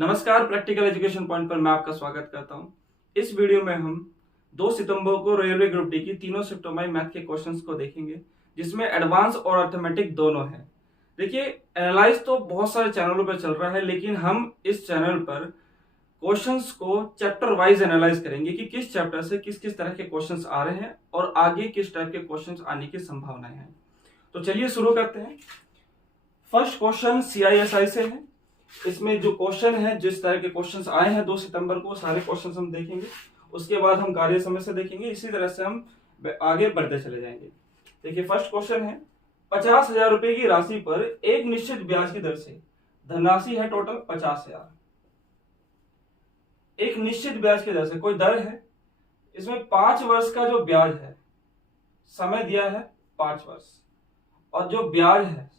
नमस्कार, practical education point पर मैं आपका स्वागत करता हूं। इस वीडियो में हम 2 सितंबर को रेलवे ग्रुप डी की तीनों शिफ्टों में मैथ के क्वेश्चंस को देखेंगे, जिसमें एडवांस और अर्थमेटिक दोनों हैं। देखिए, एनालाइज तो बहुत सारे चैनलों पर चल रहा है, लेकिन हम इस चैनल पर क्वेश्चंस को चैप्टर वाइज एनालाइज करेंगे कि किस चैप्टर से किस किस तरह के क्वेश्चंस आ रहे हैं और आगे किस टाइप के क्वेश्चंस आने की संभावनाएं हैं। तो चलिए शुरू करते हैं। फर्स्ट क्वेश्चन CISI से है। इसमें जो क्वेश्चन है, जिस तरह के क्वेश्चंस आए हैं 2 सितंबर को, सारे क्वेश्चंस हम देखेंगे। उसके बाद हम कार्य समस्या देखेंगे। इसी तरह से हम आगे बढ़ते चले जाएंगे। देखिए, फर्स्ट क्वेश्चन है 50,000 रुपए की राशि पर एक निश्चित ब्याज की दर से धनराशि है टोटल 50,000। एक निश्चित ब्याज की दर से कोई दर है, इसमें 5 वर्ष का जो ब्याज है, समय दिया है 5 वर्ष, और जो ब्याज है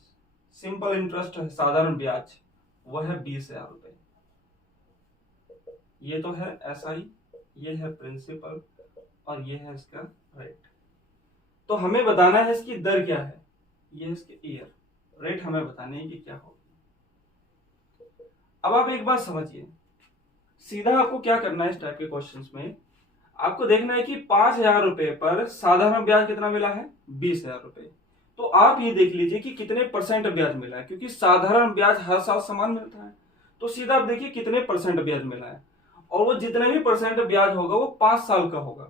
सिंपल इंटरेस्ट है, साधारण ब्याज, वह है 20,000 रुपए। ये तो है SI, ये है प्रिंसिपल और ये है इसका रेट। तो हमें बताना है इसकी दर क्या है, ये है इसके ईयर। रेट हमें बताने है कि क्या होगी। अब आप एक बात समझिए, सीधा आपको क्या करना है इस टाइप के क्वेश्चंस में, आपको देखना है कि 5,000 रुपए पर साधारण ब्याज कितना मिला है, 20,000 रुपए। तो आप ये देख लीजिए कि कितने परसेंट ब्याज मिला है, क्योंकि साधारण ब्याज हर साल समान मिलता है। तो सीधा आप देखिए कितने परसेंट ब्याज मिला है, और वो जितने भी परसेंट ब्याज होगा वो 5 साल का होगा।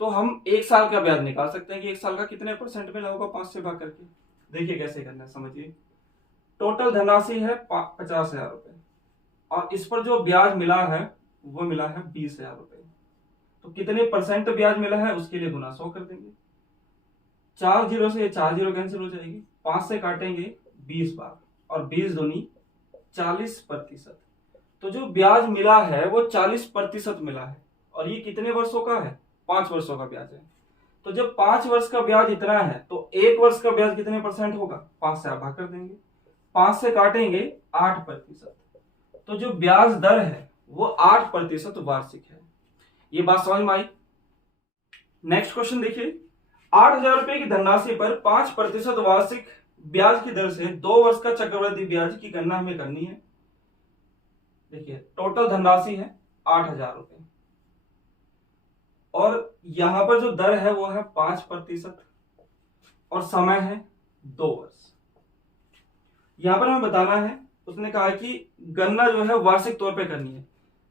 तो हम 1 साल का ब्याज निकाल सकते हैं कि 1 साल का कितने परसेंट मिला होगा 5 से भाग करके। देखिए कैसे करना है, समझिए। टोटल धनराशि है 50,000 रुपए, और इस पर जो ब्याज मिला है वो मिला है 20,000 रुपए। तो कितने परसेंट ब्याज मिला है उसके लिए गुना 100 कर देंगे। 4 जीरो से 4 जीरो कैंसिल हो जाएगी, 5 से काटेंगे 20 बार, और 20 दूनी 40%। तो जो ब्याज मिला है वो 40% मिला है, और ये कितने वर्षों का है, 5 वर्षों का ब्याज है। तो जब 5 वर्ष का ब्याज इतना है तो 1 वर्ष का ब्याज कितने परसेंट होगा, 5 से आप भाग कर देंगे, 5 से काटेंगे 8%। तो जो ब्याज दर है वो 8% वार्षिक है। ये बात समझ में आई। नेक्स्ट क्वेश्चन देखिए, 8,000 रुपए की धनराशि पर 5% वार्षिक ब्याज की दर से 2 वर्ष का चक्रवृद्धि ब्याज की गणना हमें करनी है। देखिए, टोटल धनराशि है 8,000 रुपए, और यहां पर जो दर है वो है 5%, और समय है 2 वर्ष। यहां पर हमें बताना है, उसने कहा कि गणना जो है वार्षिक तौर पे करनी है।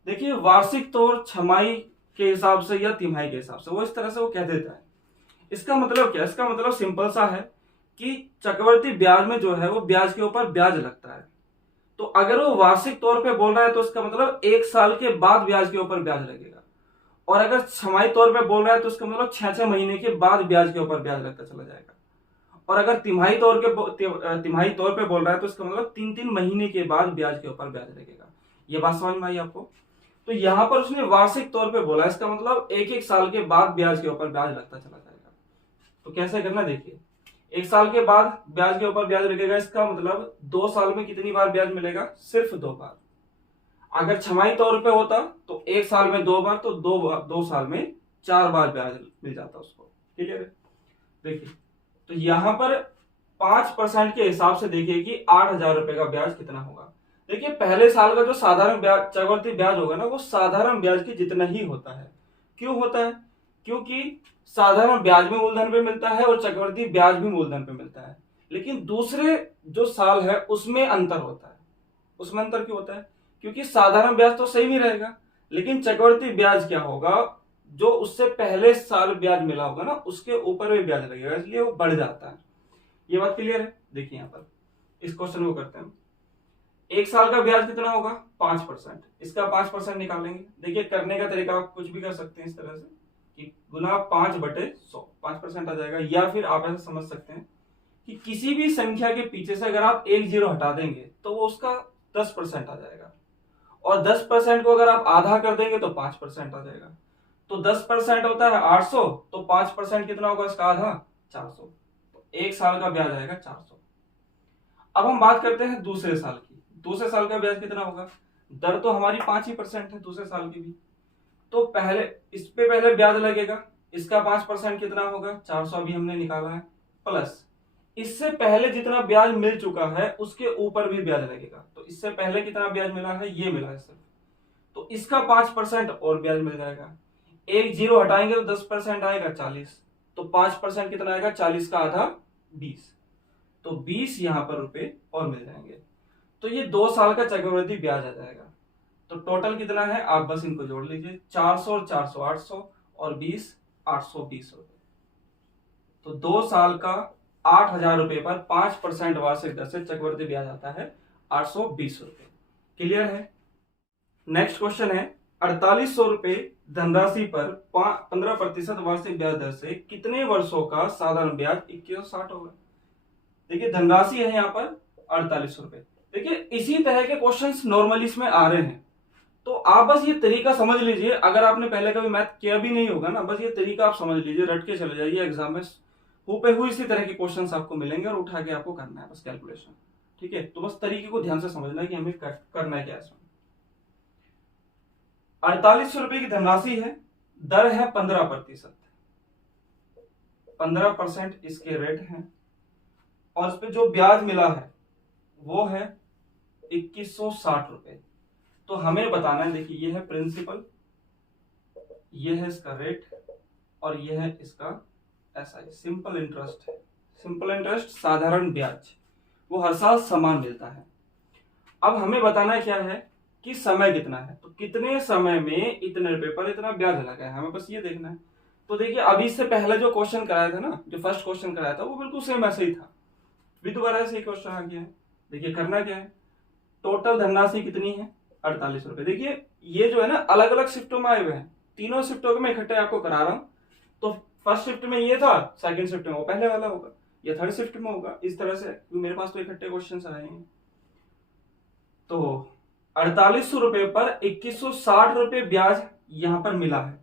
देखिए, वार्षिक तौर छमाही के हिसाब से या तिमाही के हिसाब से, वो इस तरह से वो कह देता है। इसका मतलब क्या है, इसका मतलब सिंपल सा है कि चक्रवर्ती ब्याज में जो है वो ब्याज के ऊपर ब्याज लगता है। तो अगर वो वार्षिक तौर पे बोल रहा है तो इसका मतलब 1 साल के बाद ब्याज के ऊपर ब्याज लगेगा, और अगर छमाही तौर पे बोल रहा है तो इसका मतलब 6-6 महीने के बाद ब्याज के ऊपर ब्याज लगता चला जाएगा, और अगर तिमाही तौर पे बोल रहा है तो इसका मतलब 3-3 महीने के बाद ब्याज के ऊपर ब्याज लगेगा। ये बात समझ में आई आपको। तो यहां पर उसने वार्षिक तौर पे बोला, इसका मतलब 1-1 साल के बाद ब्याज के ऊपर ब्याज लगता चला जाएगा। तो कैसे करना, देखिए, 1 साल के बाद ब्याज के ऊपर ब्याज लगेगा, इसका मतलब 2 साल में कितनी बार ब्याज मिलेगा, सिर्फ 2 बार। अगर छमाही तौर पे होता तो 1 साल में 2 बार, तो 2 साल में 4 बार ब्याज मिल जाता उसको। ठीक है, देखिए, तो यहां पर 5% के हिसाब से देखिए कि 8,000 रुपए का ब्याज कितना होगा। देखिए, पहले साल का जो साधारण ब्याज, चक्रवृद्धि ब्याज होगा ना, वो साधारण ब्याज के जितना ही होता है। क्यों होता है, क्योंकि साधारण ब्याज भी मूलधन पे मिलता है और चक्रवृद्धि ब्याज भी मूलधन पे मिलता है। लेकिन दूसरे जो साल है उसमें अंतर होता है। उसमें अंतर क्यों होता है, क्योंकि साधारण ब्याज तो सही ही रहेगा, लेकिन चक्रवृद्धि ब्याज क्या होगा, जो उससे पहले साल ब्याज मिला होगा ना, उसके ऊपर भी ब्याज लगेगा, इसलिए वो बढ़ जाता है। ये बात क्लियर है। देखिए, यहाँ पर इस क्वेश्चन को करते हैं। 1 साल का ब्याज कितना होगा, 5%। इसका 5% निकालेंगे। देखिए, करने का तरीका आप कुछ भी कर सकते हैं इस तरह से कि गुना 5/100, 5% आ जाएगा। या फिर आप ऐसा समझ सकते हैं कि किसी भी संख्या के पीछे से अगर आप 1 जीरो हटा देंगे तो वो उसका 10% आ जाएगा, और 10% को अगर आप आधा कर देंगे तो 5% आ जाएगा। तो 10% होता है 800, तो 5% कितना होगा इसका आधा, 400। तो 1 साल का ब्याज आएगा 400। अब हम बात करते हैं दूसरे साल की। दूसरे साल का ब्याज कितना होगा, दर तो हमारी 5% है दूसरे साल की भी, तो पहले इस पे पहले ब्याज लगेगा। इसका 5% कितना होगा, 400 अभी हमने निकाला है, प्लस इससे पहले जितना ब्याज मिल चुका है उसके ऊपर भी ब्याज लगेगा। तो इससे पहले कितना ब्याज मिला है, ये मिला है सिर्फ, तो इसका 5% और ब्याज मिल जाएगा। एक जीरो हटाएंगे तो 10% आएगा 40, तो 5% कितना आएगा, 40 का आधा 20, तो 20 यहां पर रुपए और मिल जाएंगे। तो ये 2 साल का चक्रवृद्धि ब्याज आ जाएगा। तो टोटल कितना है, आप बस इनको जोड़ लीजिए, 400 और 400 800 और 20 820 रुपए। तो 2 साल का 8,000 रुपए पर 5% वार्षिक दर से चक्रवृद्धि ब्याज आता है 820 रुपए। क्लियर है। नेक्स्ट क्वेश्चन है 4800 रुपए धनराशि पर 15% वार्षिक ब्याज दर से कितने वर्षों का साधारण ब्याज 2160 होगा। देखिए धनराशि है यहाँ पर 4800 रुपए। देखिए इसी तरह के क्वेश्चंस नॉर्मली इसमें आ रहे हैं, तो आप बस ये तरीका समझ लीजिए। अगर आपने पहले कभी मैथ किया भी नहीं होगा ना, बस ये तरीका आप समझ लीजिए, रट के चले जाइए, एग्जाम में हूबहू इसी तरह के क्वेश्चंस आपको मिलेंगे और उठा के आपको करना है बस कैलकुलेशन। ठीक है, तो बस तरीके को ध्यान से समझना है कि हमें करना है क्या इसमें। 4800 रुपए की धनराशि है, दर है 15%, 15% इसके रेट हैं, और इस पे जो ब्याज मिला है वो है 2160 रुपए। तो हमें बताना है, देखिए ये है प्रिंसिपल, ये है इसका रेट, और ये है इसका एसआई, सिंपल इंटरेस्ट है। सिंपल इंटरेस्ट साधारण ब्याज, वो हर साल समान मिलता है। अब हमें बताना है क्या है कि समय कितना है, तो कितने समय में इतने रुपए पर इतना ब्याज लगा है, हमें बस ये देखना है। तो देखिए अभी इससे पहले जो क्वेश्चन कराया था ना, जो फर्स्ट क्वेश्चन कराया था वो बिल्कुल सेम ऐसे ही था, भी दोबारा ऐसे ही क्वेश्चन आ गया है। देखिए करना क्या है, टोटल धनराशि कितनी है 4800 रुपए। देखिए ये जो है ना अलग अलग शिफ्टों में आए हुए हैं, तीनों शिफ्टों में इकट्ठे आपको करा रहा हूं। तो फर्स्ट शिफ्ट में ये था, सेकंड शिफ्ट में वो पहले वाला होगा, या थर्ड शिफ्ट में होगा, इस तरह से, क्योंकि मेरे पास तो इकट्ठे क्वेश्चन आए हैं। तो 4800 रुपए पर 2160 रुपए ब्याज यहां पर मिला है।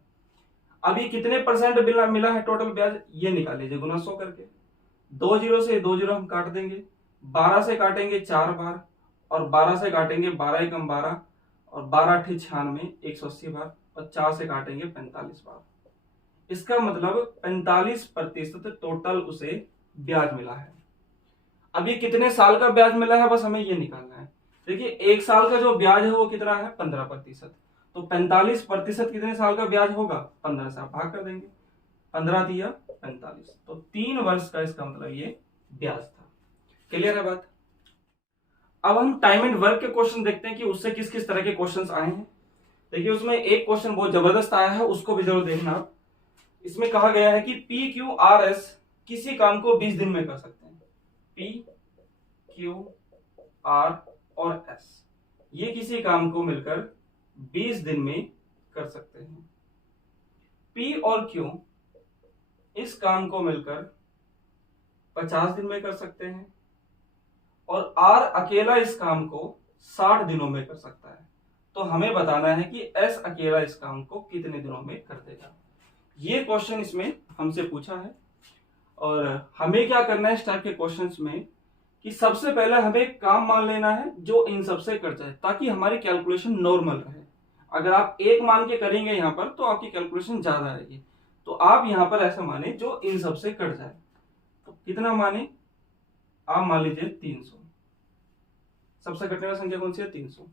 अभी कितने परसेंट मिला है टोटल ब्याज, ये निकाल लीजिए गुना 100 करके। 2 जीरो से 2 जीरो हम काट देंगे, 12 से काटेंगे 4 बार, और 12 से काटेंगे 12 एकम 12, और 12 अट्ठी 96 180 बार, और 4 से काटेंगे 45 बार। इसका मतलब 45% टोटल उसे ब्याज मिला है। अभी कितने साल का ब्याज मिला है, बस हमें ये निकालना है। देखिए एक साल का जो ब्याज है वो कितना है 15%, तो 45% कितने साल का ब्याज होगा, 15 से आप भाग कर देंगे, 15 दिया 45, तो 3 वर्ष का इसका मतलब ये ब्याज था। क्लियर है बात। अब हम टाइम एंड वर्क के क्वेश्चन देखते हैं कि उससे किस किस तरह के क्वेश्चंस आए हैं। देखिए उसमें एक क्वेश्चन बहुत जबरदस्त आया है, उसको भी जरूर देखना आप। इसमें कहा गया है कि पी क्यू आर एस किसी काम को 20 दिन में कर सकते हैं। पी क्यू आर और एस ये किसी काम को मिलकर 20 दिन में कर सकते हैं। पी और क्यू इस काम को मिलकर 50 दिन में कर सकते हैं, और आर अकेला इस काम को 60 दिनों में कर सकता है। तो हमें बताना है कि एस अकेला इस काम को कितने दिनों में कर देगा। ये क्वेश्चन इसमें हमसे पूछा है, और हमें क्या करना है इस टाइप के क्वेश्चंस में कि सबसे पहले हमें काम मान लेना है जो इन सबसे कट जाए, ताकि हमारी कैलकुलेशन नॉर्मल रहे। अगर आप एक मान के करेंगे यहाँ पर तो आपकी कैलकुलेशन ज्यादा रहेगी, तो आप यहाँ पर ऐसा माने जो इन सबसे कट जाए। तो कितना माने, आप मान लीजिए 300, सबसे कटने वाली संख्या कौन सी है 300।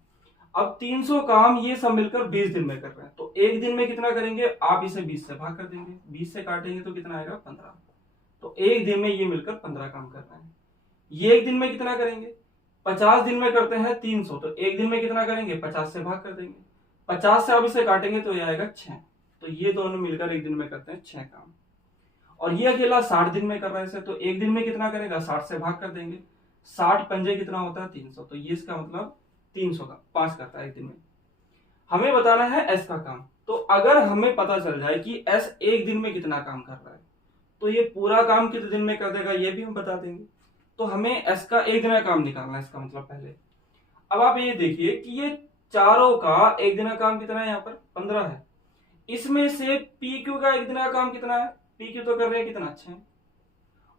अब 300 काम ये सब मिलकर 20 दिन में कर रहे हैं, तो एक दिन में कितना करेंगे, आप इसे 20 से भाग कर देंगे, 20 से काटेंगे तो कितना आएगा 15, तो एक दिन में ये मिलकर 15 काम कर रहे हैं। ये एक दिन में कितना करेंगे, 50 दिन में करते हैं 300, तो एक दिन में कितना करेंगे 50 से भाग कर देंगे, 50 से आप इसे काटेंगे तो ये आएगा 6, तो ये दोनों मिलकर एक दिन में करते हैं 6 काम। और ये अकेला 60 दिन में कर रहा है इसे, तो एक दिन में कितना करेगा 60 से भाग कर देंगे, 60 पंजे कितना होता है 300, तो ये इसका मतलब 300 का 5 करता है एक दिन में। हमें बताना है एस का काम। तो अगर हमें पता चल जाए कि एस एक दिन में कितना काम कर रहा है, तो ये पूरा काम कितने दिन में कर देगा ये भी हम बता देंगे। तो हमें एस का एक दिन का काम निकालना है, इसका मतलब पहले। अब आप ये देखिए कि ये चारों का एक दिन का काम कितना है, यहाँ पर 15 है। इसमें से पी क्यू का एक दिन का काम कितना है, पी क्यू तो कर रहे हैं कितना 6,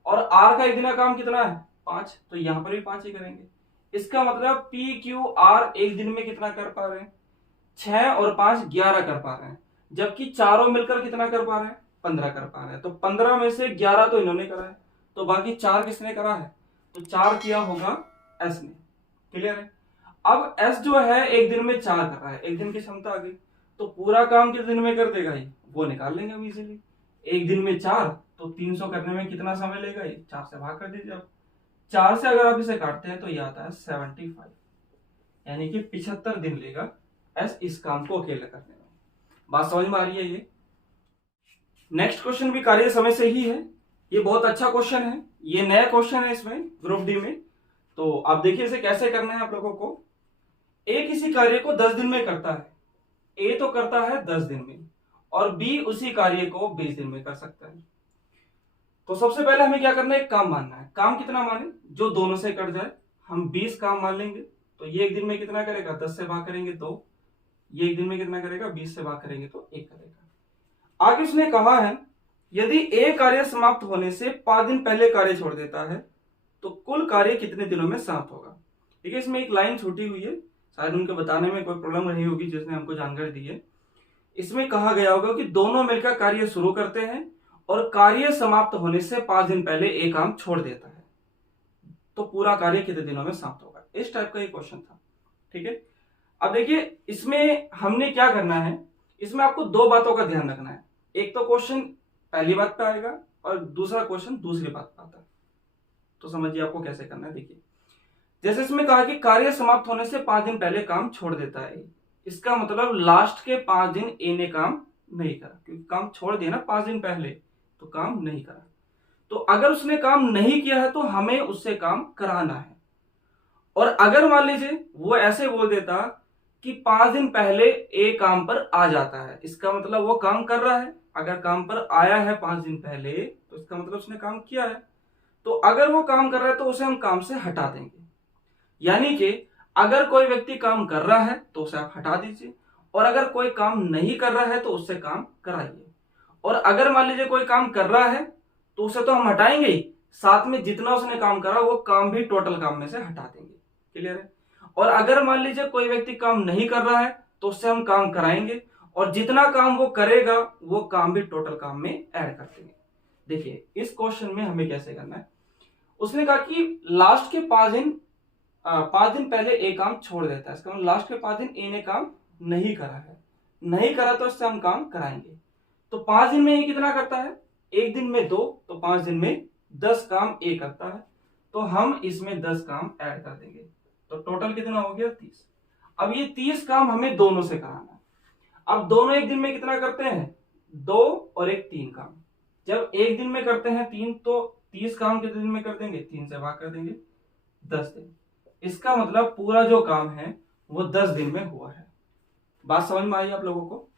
और आर का एक दिन का काम कितना है 5, तो यहां पर भी 5 ही करेंगे। इसका मतलब पी क्यू आर एक दिन में कितना कर पा रहे हैं, 6 और 5 11 कर पा रहे हैं, जबकि चारों मिलकर कितना कर पा रहे हैं 15 कर पा रहे हैं। तो 15 में से 11 तो इन्होंने करा है, तो बाकी 4 किसने करा है, तो 4 किया होगा एस ने। क्लियर है। अब एस जो है एक दिन में 4 कर रहा है, एक दिन की क्षमता आ गई, तो पूरा काम किस दिन में कर देगा ये, वो निकाल लेंगे हम इजीली। एक दिन में 4 तो 300 करने में कितना समय लेगा ये, 4 से भाग कर दीजिए आप। 4 से अगर आप इसे काटते हैं तो ये आता है 75, यानी कि 75 दिन लेगा एस इस काम को अकेले करने में। बात समझ में आ रही है ये। नेक्स्ट क्वेश्चन भी कार्य समय से ही है, ये बहुत अच्छा क्वेश्चन है, ये नया क्वेश्चन है इसमें ग्रुप डी में। तो आप देखिए इसे कैसे करना है आप लोगों को। ए किसी कार्य को 10 दिन में करता है, ए तो करता है 10 दिन में, और बी उसी कार्य को 20 दिन में कर सकता है। तो सबसे पहले हमें क्या करना है, एक काम मानना है। काम कितना माने, जो दोनों से कट जाए। हम 20 काम मान लेंगे, तो ये एक दिन में कितना करेगा, 10 से भाग करेंगे 2, ये एक दिन में कितना करेगा, 20 से भाग करेंगे तो 1 करेगा। आगे उसने कहा है यदि ए कार्य समाप्त होने से 5 दिन पहले कार्य छोड़ देता है तो कुल कार्य कितने दिनों में समाप्त होगा। ठीक है, इसमें एक लाइन छूटी हुई है, शायद उनके बताने में कोई प्रॉब्लम नहीं होगी जिसने हमको जानकारी दी है। इसमें कहा गया होगा कि दोनों मिलकर कार्य शुरू करते हैं और कार्य समाप्त होने से 5 दिन पहले एक काम छोड़ देता है, तो पूरा कार्य कितने दिनों में समाप्त होगा। इस टाइप का ये क्वेश्चन था। ठीक है, अब देखिए इसमें हमने क्या करना है, इसमें आपको 2 बातों का ध्यान रखना है। एक तो क्वेश्चन पहली बात पे आएगा और दूसरा क्वेश्चन दूसरी बात पे आता है। तो समझिए आपको कैसे करना है। देखिए जैसे इसमें कहा कि कार्य समाप्त होने से 5 दिन पहले काम छोड़ देता है, इसका मतलब लास्ट के 5 दिन ए ने काम नहीं करा, क्योंकि काम छोड़ दिया ना 5 दिन पहले, तो काम नहीं करा। तो अगर उसने काम नहीं किया है तो हमें उससे काम कराना है। और अगर मान लीजिए वो ऐसे बोल देता कि 5 दिन पहले ए काम पर आ जाता है, इसका मतलब वो काम कर रहा है। अगर काम पर आया है 5 दिन पहले तो इसका मतलब उसने काम किया है। तो अगर वो काम कर रहा है तो उसे हम काम से हटा देंगे। यानी कि अगर कोई व्यक्ति काम कर रहा है तो उसे आप हटा दीजिए, और अगर कोई काम नहीं कर रहा है तो उससे काम कराइए। और अगर मान लीजिए कोई काम कर रहा है तो उसे तो हम हटाएंगे ही, साथ में जितना उसने काम करा वो काम भी टोटल काम में से हटा देंगे। क्लियर है। और अगर मान लीजिए कोई व्यक्ति काम नहीं कर रहा है तो उससे हम काम कराएंगे, और जितना काम वो करेगा वो काम भी टोटल काम में ऐड कर देंगे। देखिए इस क्वेश्चन में हमें कैसे करना है। उसने कहा कि लास्ट के 5 दिन पहले ए काम छोड़ देता है, इसका मतलब लास्ट के 5 दिन ए ने काम नहीं करा है, नहीं करा तो इससे हम काम कराएंगे। तो 5 दिन में ए कितना करता है, एक दिन में 2, तो 5 दिन में 10 काम ए करता है, तो हम इसमें 10 काम ऐड कर देंगे, तो टोटल कितना हो गया 30। अब ये 30 काम हमें दोनों से कराना है। अब दोनों एक दिन में कितना करते हैं, 2 और 1 3 काम। जब एक दिन में करते हैं 3 तो 30 काम कितने दिन में कर देंगे, 3 से भाग कर देंगे 10 दिन। इसका मतलब पूरा जो काम है वो 10 दिन में हुआ है। बात समझ में आई आप लोगों को।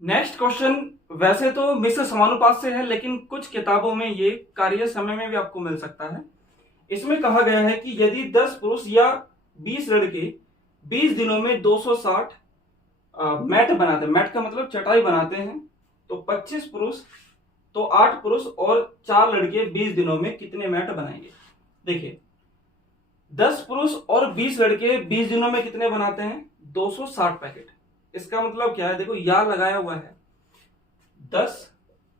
नेक्स्ट क्वेश्चन वैसे तो मिश्र समानुपात से है, लेकिन कुछ किताबों में ये कार्य समय में भी आपको मिल सकता है। इसमें कहा गया है कि यदि 10 पुरुष या 20 लड़के 20 दिनों में 260 मैट बनाते हैं, मैट का मतलब चटाई बनाते हैं, तो 25 पुरुष तो 8 पुरुष और 4 लड़के 20 दिनों में कितने मैट बनाएंगे। देखिए 10 पुरुष और 20 लड़के 20 दिनों में कितने बनाते हैं, 260 पैकेट। इसका मतलब क्या है, देखो या लगाया हुआ है 10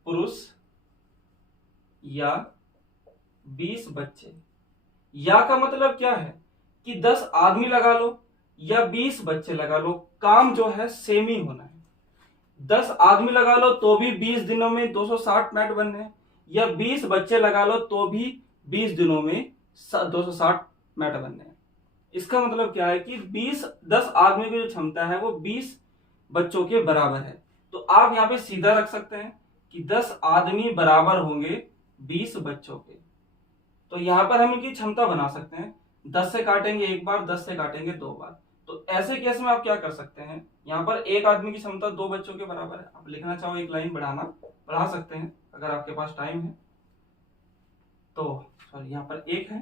पुरुष या 20 बच्चे। या का मतलब क्या है कि 10 आदमी लगा लो या 20 बच्चे लगा लो, काम जो है सेम ही होना है। 10 आदमी लगा लो तो भी 20 दिनों में 260 मैट बनने हैं, या 20 बच्चे लगा लो तो भी 20 दिनों में 260 मैट बनने हैं। इसका मतलब क्या है कि 10 आदमी की जो क्षमता है वो 20 बच्चों के बराबर है। तो आप यहाँ पे सीधा रख सकते हैं कि 10 आदमी बराबर होंगे 20 बच्चों के। तो यहाँ पर हम इनकी क्षमता बना सकते हैं, 10 से काटेंगे एक बार, 10 से काटेंगे 2 बार। तो ऐसे केस में आप क्या कर सकते हैं, यहाँ पर एक आदमी की क्षमता 2 बच्चों के बराबर है। आप लिखना चाहो एक लाइन बढ़ा सकते हैं अगर आपके पास टाइम है तो। सॉरी यहाँ पर 1 है,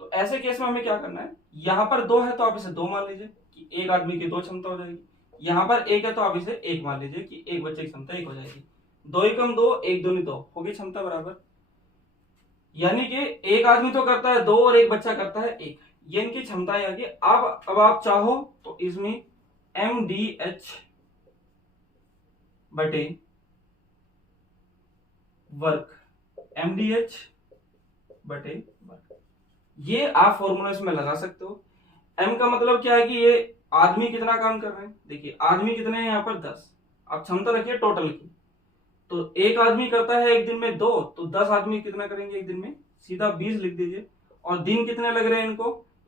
तो ऐसे केस में हमें क्या करना है, यहाँ पर 2 है तो आप इसे 2 मान लीजिए कि एक आदमी की 2 क्षमता हो जाएगी। यहाँ पर 1 है तो आप इसे 1 मान लीजिए कि एक बच्चे की क्षमता 1 हो जाएगी। 2 एकम 2, 1 दूनी 2 होगी क्षमता बराबर। यानी कि एक आदमी तो करता है 2 और एक बच्चा करता है 1, ये इनकी क्षमताएं आ गई। अब आप चाहो तो इसमें MDH बटे वर्क, MDH बटे वर्ग। ये आप फॉर्मूला इसमें लगा सकते हो। m का मतलब क्या है कि ये आदमी कितना काम कर रहे हैं। देखिए आदमी कितने हैं यहाँ पर 10। आप क्षमता रखिए टोटल की, तो एक आदमी करता है एक दिन में 2, तो 10 आदमी कितना करेंगे एक दिन में, सीधा 20 लिख दीजिए। और दिन कितने लग रहे हैं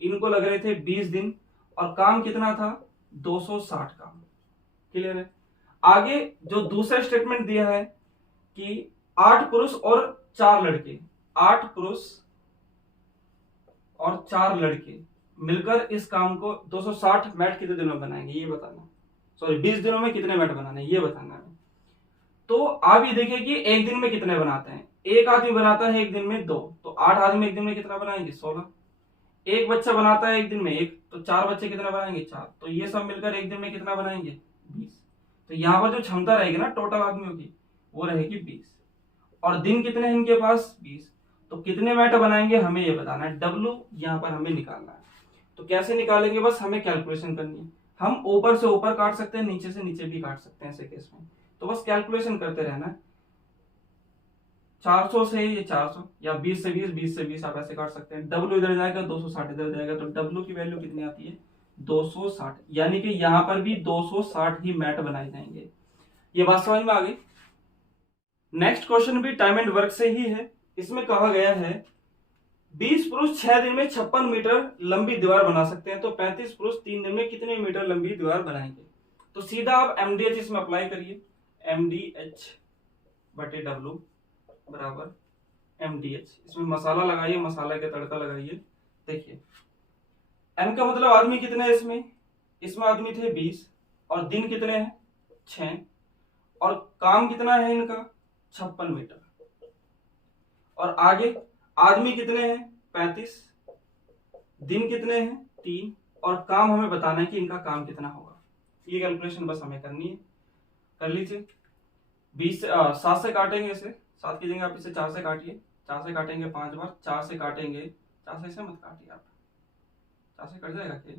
इनको लग रहे थे 20 दिन, और काम कितना था 260 काम। क्लियर है। आगे जो दूसरा स्टेटमेंट दिया है कि 8 पुरुष और 4 लड़के, 8 पुरुष और 4 लड़के मिलकर इस काम को 260 मैट कितने दिनों में बनाएंगे ये बताना। सॉरी 20 दिनों में कितने मैट बनाने ये बताना है। तो आप ये देखिए कि एक दिन में कितने बनाते हैं। एक आदमी बनाता है एक दिन में 2, तो 8 आदमी एक दिन में कितना बनाएंगे 16। एक बच्चा बनाता है एक दिन में 1, तो 4 बच्चे कितना बनाएंगे 4, तो ये सब मिलकर एक दिन में कितना बनाएंगे 20। तो यहाँ पर जो क्षमता रहेगी ना टोटल आदमियों की वो रहेगी 20, और दिन कितने हैं इनके पास 20, तो कितने मैट बनाएंगे हमें ये बताना है। W यहाँ पर हमें निकालना है। तो कैसे निकालेंगे, बस हमें कैलकुलेशन करनी है। हम ऊपर से ऊपर काट सकते हैं, नीचे से नीचे भी काट सकते हैं ऐसे केस में, तो बस कैलकुलेशन करते रहना है। 400 से ये 400, या 20 से 20, 20 से 20 आप ऐसे काट सकते हैं। W इधर जाएगा 260 इधर जाएगा, तो W की वैल्यू कितनी आती है 260, यानी कि यहाँ पर भी 260 ही मैट बनाए जाएंगे। ये बात समझ में आ गई। नेक्स्ट क्वेश्चन भी टाइम एंड वर्क से ही है। इसमें कहा गया है 20 पुरुष 6 दिन में 56 मीटर लंबी दीवार बना सकते हैं, तो 35 पुरुष 3 दिन में कितने मीटर लंबी दीवार बनाएंगे। तो सीधा आप MDH इसमें अप्लाई करिए, MDH बटे W बराबर MDH। इसमें मसाला लगाइए, मसाला का तड़का लगाइए। देखिए M का मतलब आदमी कितने हैं इसमें आदमी थे 20, और दिन कितने हैं 6, और काम कितना है इनका 56 मीटर, और आगे आदमी कितने हैं 35, दिन कितने हैं 3, और काम हमें बताना है कि इनका काम कितना होगा। ये कैलकुलेशन बस हमें करनी है, कर लीजिए। 20 7 से काटेंगे इसे, 7 की जगह आप इसे 4 से काटिए। 4 से काटेंगे 5 बार, 4 से काटेंगे, 4 से इसे मत काटिए आप, 4 से कट जाएगा क्या,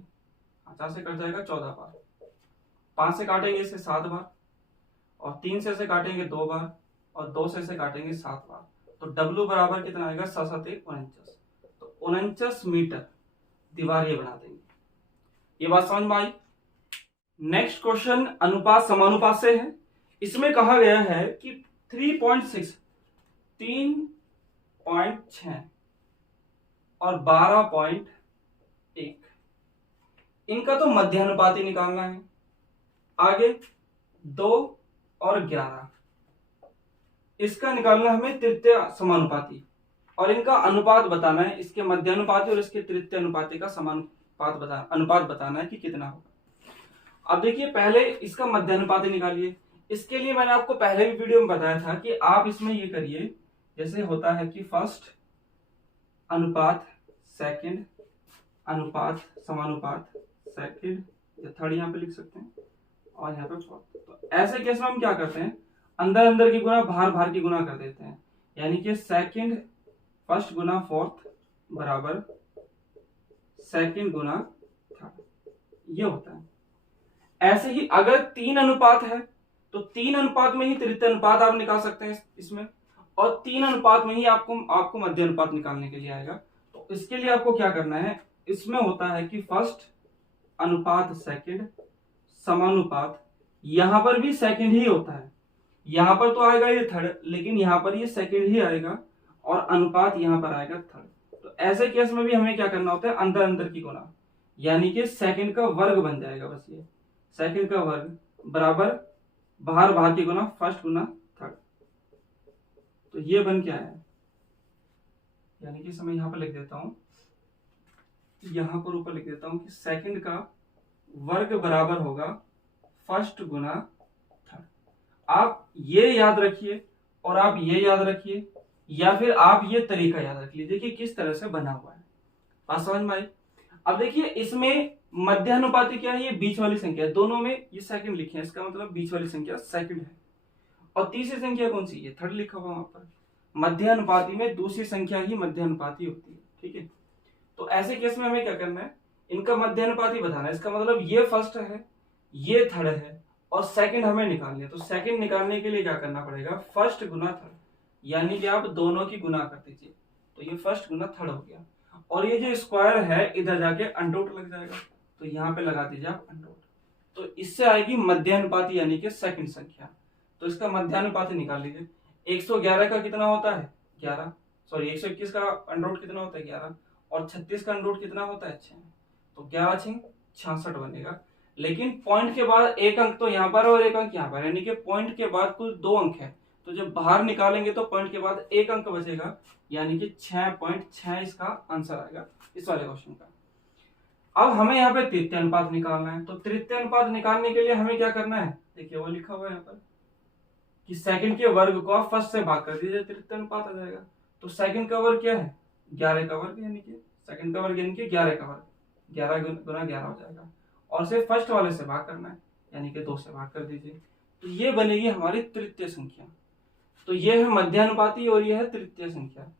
हाँ 4 से कट जाएगा 14 बार। 5 से काटेंगे इसे 7 बार, और 3 से इसे काटेंगे 2 बार, और 2 से इसे काटेंगे 7 बार। तो W बराबर कितना आएगा 7 7 49, तो 49 मीटर दीवार ये बना देंगे। ये बात समझ में आई। नेक्स्ट क्वेश्चन अनुपात समानुपात से है। इसमें कहा गया है कि 3.6 3.6 और 12.1 इनका तो मध्यानुपाती निकालना है। आगे 2 और 11 इसका निकालना हमें तृतीय समानुपाती, और इनका अनुपात बताना है, इसके मध्यानुपाती और इसके तृतीय अनुपाती का अनुपात बताना है कि कितना होगा। अब देखिए पहले इसका मध्यानुपाती निकालिए। इसके लिए मैंने आपको पहले भी वीडियो में बताया था कि आप इसमें ये करिए, जैसे होता है कि फर्स्ट अनुपात सेकंड अनुपात समानुपात सेकंड, या थर्ड यहाँ पे लिख सकते हैं, और यहाँ पे फोर्थ। तो ऐसे केस में हम क्या करते हैं, अंदर अंदर की गुना बाहर बाहर की गुना कर देते हैं, यानी कि सेकंड फर्स्ट गुना फोर्थ बराबर सेकंड गुना थर्ड, ये होता है। ऐसे ही अगर 3 अनुपात है तो 3 अनुपात में ही तृतीय अनुपात आप निकाल सकते हैं इसमें, और 3 अनुपात में ही आपको मध्य अनुपात निकालने के लिए आएगा। तो इसके लिए आपको क्या करना है, इसमें होता है कि फर्स्ट अनुपात सेकंड समानुपात, यहां पर भी सेकंड ही होता है, यहां पर तो आएगा ये थर्ड, लेकिन यहां पर ये सेकंड ही आएगा, और अनुपात यहां पर आएगा थर्ड। तो ऐसे केस में भी हमें क्या करना होता है, अंदर अंदर की गुना, यानी कि सेकंड का वर्ग बन जाएगा। बस ये सेकंड का वर्ग बराबर बाहर बाहर की गुना फर्स्ट गुना थर्ड, तो ये बन क्या है, यानी कि मैं यहां पर लिख देता हूं, यहां पर ऊपर लिख देता हूं कि सेकंड का वर्ग बराबर होगा फर्स्ट गुना थर्ड। आप ये याद रखिए, और आप ये याद रखिए, या फिर आप ये तरीका याद रख लीजिए कि किस तरह से बना हुआ है। बात समझ में आई। अब देखिए इसमें मध्यानुपाती क्या है, ये बीच वाली संख्या है, दोनों में ये सेकंड लिखे हैं, इसका मतलब बीच वाली संख्या सेकंड है, और तीसरी संख्या कौन सी है, थर्ड लिखा हुआ वहां पर। मध्यानुपाती में दूसरी संख्या ही मध्यानुपाती होती है, ठीक है। तो ऐसे केस में हमें क्या करना है, इनका मध्यानुपाती बताना है। इसका मतलब ये फर्स्ट है, ये थर्ड है, और सेकंड हमें निकालनी है। तो सेकंड निकालने के लिए क्या करना पड़ेगा, फर्स्ट गुना थर्ड, यानी कि आप दोनों की गुना कर दीजिए। तो ये फर्स्ट गुना थर्ड हो गया, और ये जो स्क्वायर है इधर जाके अंडररूट लग जाएगा, तो यहाँ पे लगा दीजिए आप अंडररूट। तो इससे आएगी मध्यानुपाती यानी कि सेकंड संख्या। तो इसका मध्यानुपाती निकाल लीजिए। 111 का कितना होता है 11, सॉरी 121 का अंडररूट कितना होता है 11, और 36 का अंडररूट कितना होता है 6, तो 11 6 66 बनेगा। लेकिन पॉइंट के बाद एक अंक तो यहाँ पर और एक अंक यहाँ पर, यानी कि पॉइंट के बाद कुल 2 अंक है, तो जब बाहर निकालेंगे तो पॉइंट के बाद एक अंक बचेगा, यानी कि 6.6 इसका आंसर आएगा इस वाले क्वेश्चन का। अब हमें यहाँ पे तृतीय अनुपात निकालना है, तो तृतीय अनुपात निकालने के लिए हमें क्या करना है, देखिए वो लिखा हुआ है यहाँ पर कि सेकंड के वर्ग को आप फर्स्ट से भाग कर दीजिए, तृतीय अनुपात आ जाएगा। तो सेकंड का वर्ग क्या है 11 का वर्ग, यानी कि सेकंड का वर्ग यानी कि 11 का वर्ग, 11 गुना 11 हो जाएगा, और सिर्फ फर्स्ट वाले से भाग करना है, यानी कि 2 से भाग कर दीजिए, तो ये बनेगी हमारी तृतीय संख्या। तो ये है मध्यानुपाती और ये है तृतीय संख्या।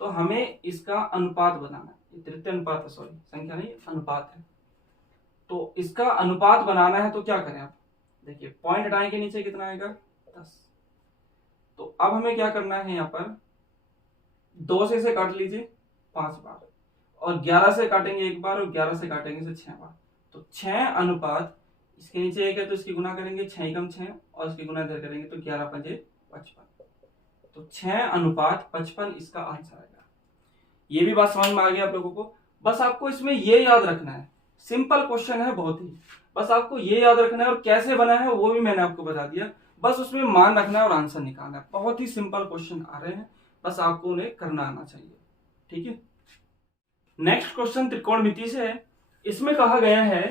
तो हमें इसका अनुपात बनाना है, तृतीय अनुपात है, सॉरी संख्या नहीं अनुपात है। तो इसका अनुपात बनाना है तो क्या करें आप, देखिए पॉइंट हटाएंगे नीचे कितना आएगा 10। तो अब हमें क्या करना है, यहाँ पर 2 से इसे काट लीजिए 5 बार, और 11 से काटेंगे एक बार, और 11 से काटेंगे इसे 6 बार। तो 6 अनुपात, इसके नीचे एक है तो इसकी गुना करेंगे 6 कम 6, और इसकी गुना इधर करेंगे तो 11 पंजे 55, तो 6 अनुपात 55 इसका आंसर आएगा। ये भी बात समझ में आ गई आप लोगों को। बस आपको इसमें ये याद रखना है, सिंपल क्वेश्चन है बहुत ही, बस आपको ये याद रखना है, और कैसे बना है वो भी मैंने आपको बता दिया, बस उसमें मान रखना है और आंसर निकालना है। बहुत ही सिंपल क्वेश्चन आ रहे हैं, बस आपको उन्हें करना आना चाहिए, ठीक है। नेक्स्ट क्वेश्चन त्रिकोणमिति से है। इसमें कहा गया है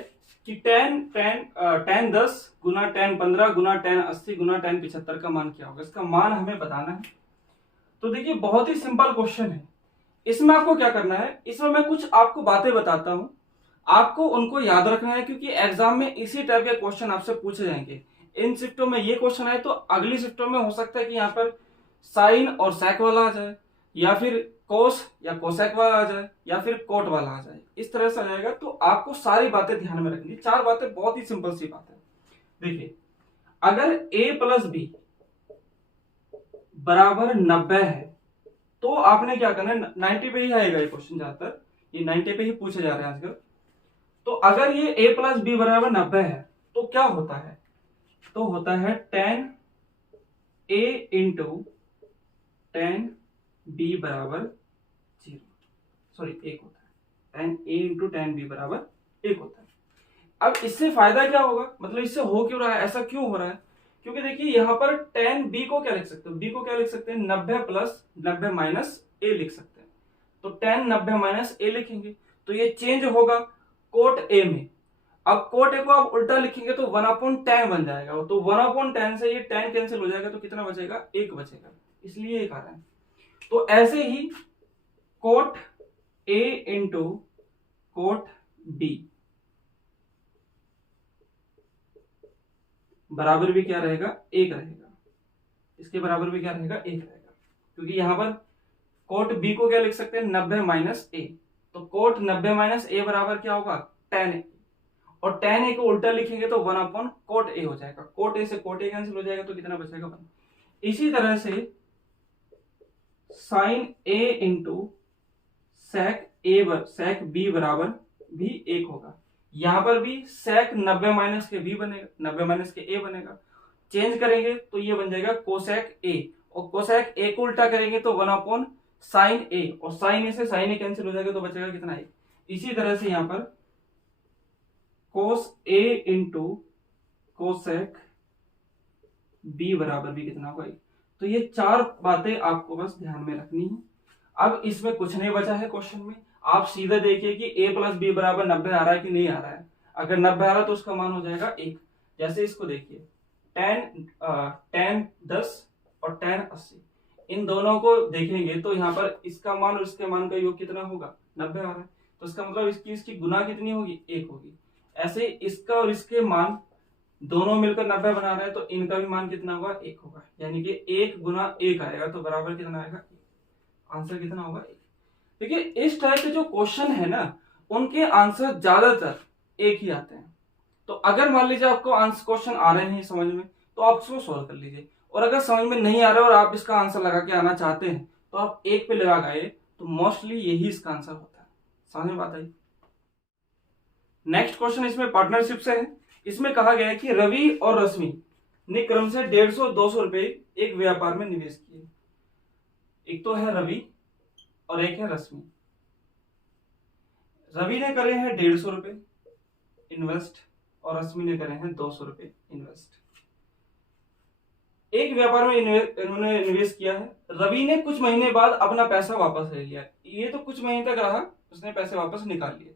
कि tan 10 गुना tan 15 गुना tan 80 गुना tan 75 का मान क्या होगा, इसका मान हमें बताना है। तो देखिए बहुत ही सिंपल क्वेश्चन है। इसमें आपको क्या करना है, इसमें मैं कुछ आपको बातें बताता हूं, आपको उनको याद रखना है, क्योंकि एग्जाम में इसी टाइप के क्वेश्चन आपसे पूछे जाएंगे। इन शिफ्टों में ये क्वेश्चन आए तो अगली शिफ्टों में हो सकता है कि यहाँ पर साइन और सेक वाला आ जाए, या फिर कोस या कोसेक वाला आ जाए, या फिर कोट वाला आ जाए, इस तरह से आ जाएगा। तो आपको सारी बातें ध्यान में रखनी। 4 बातें बहुत ही सिंपल सी बात है। देखिए अगर a प्लस बी बराबर 90 है तो आपने क्या करना है, 90 पे ही आएगा ये क्वेश्चन, ज्यादातर ये 90 पे ही पूछे जा रहे हैं आजकल। तो अगर ये a प्लस बी बराबर 90 है तो क्या होता है, तो होता है tan a into tan b बराबर 0, सॉरी 1 होता है, tan a into tan b बराबर 1 होता है। अब इससे फायदा क्या होगा, मतलब इससे हो क्यों रहा है, ऐसा क्यों हो रहा है, क्योंकि देखिए यहाँ पर tan b को क्या लिख सकते हो, b को क्या लिख सकते हैं 90 प्लस 90 माइनस a लिख सकते हैं। तो tan 90 माइनस a लिखेंगे तो ये चेंज होगा कोट a में। अब कोट a को आप उल्टा लिखेंगे तो 1/tan बन जाएगा, तो 1/tan से ये tan कैंसिल हो जाएगा, तो कितना बचेगा 1 बचेगा, इसलिए एक आ रहा है। तो ऐसे ही cot a into cot b बराबर भी क्या रहेगा 1 रहेगा, इसके बराबर भी क्या रहेगा 1 रहेगा, क्योंकि यहां पर कोट b को क्या लिख सकते हैं 90 माइनस a, तो कोट 90 माइनस a बराबर क्या होगा tan a, और tan a को उल्टा लिखेंगे तो 1 कोट a हो जाएगा, कोट a से कोट a कैंसिल हो जाएगा, तो कितना बचेगा 1। इसी तरह से sine a into sec b बराबर भी 1 होगा। यहां पर भी सेक 90 माइनस के b बनेगा, 90 माइनस के a बनेगा, चेंज करेंगे तो ये बन जाएगा कोसेक a, और कोसेक a को उल्टा करेंगे तो 1 साइन a, और साइन a से साइन a कैंसिल हो जाएगा, तो बचेगा कितना 1। इसी तरह से यहां पर कोस a इंटू कोसेक b बराबर भी कितना होगा 1। तो ये 4 बातें आपको बस ध्यान में रखनी है। अब इसमें कुछ नहीं बचा है क्वेश्चन में, आप सीधे देखिए कि a प्लस बी बराबर 90 आ रहा है कि नहीं आ रहा है। अगर 90 आ रहा है तो उसका मान हो जाएगा 1। जैसे इसको देखिए tan 10 और tan 80, इन दोनों को देखेंगे तो यहाँ पर इसका मान और इसके मान का योग कितना होगा 90 आ रहा है, तो इसका मतलब इसकी गुना कितनी होगी 1 होगी। ऐसे इसका और इसके मान दोनों मिलकर 90 बना रहे हैं, तो इनका भी मान कितना होगा 1 होगा, यानी कि 1 गुना 1 आएगा, तो बराबर कितना आएगा 1। आंसर कितना होगा 1। देखिए इस टाइप के जो क्वेश्चन है ना, उनके आंसर ज्यादातर एक ही आते हैं। तो अगर मान लीजिए आपको आंसर क्वेश्चन आ रहे हैं समझ में, तो आप उसको सॉल्व कर लीजिए, और अगर समझ में नहीं आ रहा और आप इसका आंसर लगा के आना चाहते हैं तो आप 1 पे लगा गए तो मोस्टली यही इसका आंसर होता है। समझ में बात आई। नेक्स्ट क्वेश्चन इसमें पार्टनरशिप से है। इसमें कहा गया है कि रवि और रश्मि ने क्रम से 150-200 रुपए एक व्यापार में निवेश किए। एक तो है रवि और एक है रश्मि। रवि ने करे हैं 150 रुपए इन्वेस्ट और रश्मि ने करे हैं 200 रुपए इन्वेस्ट। एक व्यापार में इन्होंने निवेश किया है। रवि ने कुछ महीने बाद अपना पैसा वापस ले लिया। ये तो कुछ महीने तक रहा, उसने पैसे वापस निकाल लिए।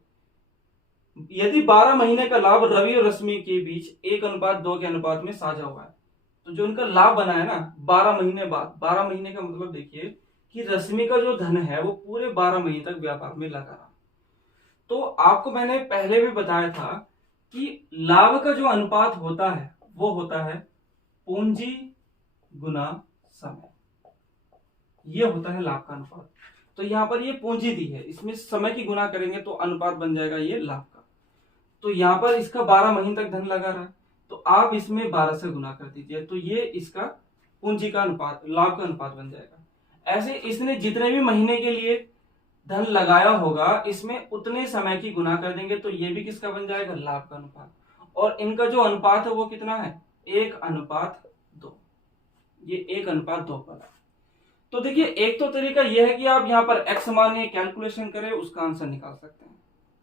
यदि 12 महीने का लाभ रवि और रश्मि के बीच 1:2 के अनुपात में साझा हुआ है, तो जो उनका लाभ बना है ना 12 महीने बाद, 12 महीने का मतलब देखिए कि रश्मि का जो धन है वो पूरे 12 महीने तक व्यापार में लगा रहा। तो आपको मैंने पहले भी बताया था कि लाभ का जो अनुपात होता है वो होता है पूंजी गुना समय। ये होता है लाभ का अनुपात। तो यहां पर ये पूंजी दी है, इसमें समय की गुना करेंगे तो अनुपात बन जाएगा ये लाभ का। तो यहां पर इसका 12 महीने तक धन लगा रहा है, तो आप इसमें 12 से गुना कर दीजिए, तो ये इसका पूंजी का अनुपात, लाभ का अनुपात बन जाएगा। ऐसे इसने जितने भी महीने के लिए धन लगाया होगा इसमें उतने समय की गुना कर देंगे, तो ये भी किसका बन जाएगा, लाभ का अनुपात। और इनका जो अनुपात है वो कितना है, 1:2। ये 1:2 पर है। तो देखिए एक तो तरीका यह है कि आप यहाँ पर x मान या कैलकुलेशन करें, उसका आंसर निकाल सकते हैं।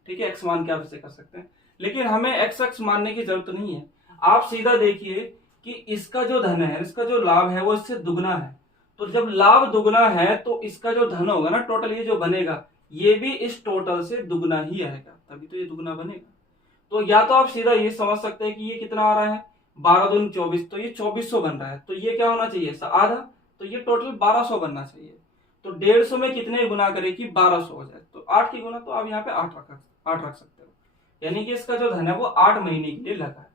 ठीक है, x मान क्या वैसे कर सकते हैं, लेकिन हमें x मानने की जरूरत नहीं है। आप सीधा देखिए कि इसका जो धन है, इसका जो लाभ है वो इससे दुगना है। तो जब लाभ दुगना है तो इसका जो धन होगा ना टोटल ये जो बनेगा ये भी इस टोटल से दुगना ही आएगा, तभी तो ये दुगना बनेगा। तो या तो आप सीधा ये समझ सकते हैं कि ये कितना आ रहा है, 12 दूनी 24, तो ये 2400 बन रहा है। तो ये क्या होना चाहिए, आधा, तो ये टोटल 1200 बनना चाहिए। तो 150 में कितने गुना करे कि 1200 हो जाए, तो 8 की गुना, तो आप यहाँ पे 8 रख सकते हो। यानी कि इसका जो धन है वो 8 महीने के लिए लगा है।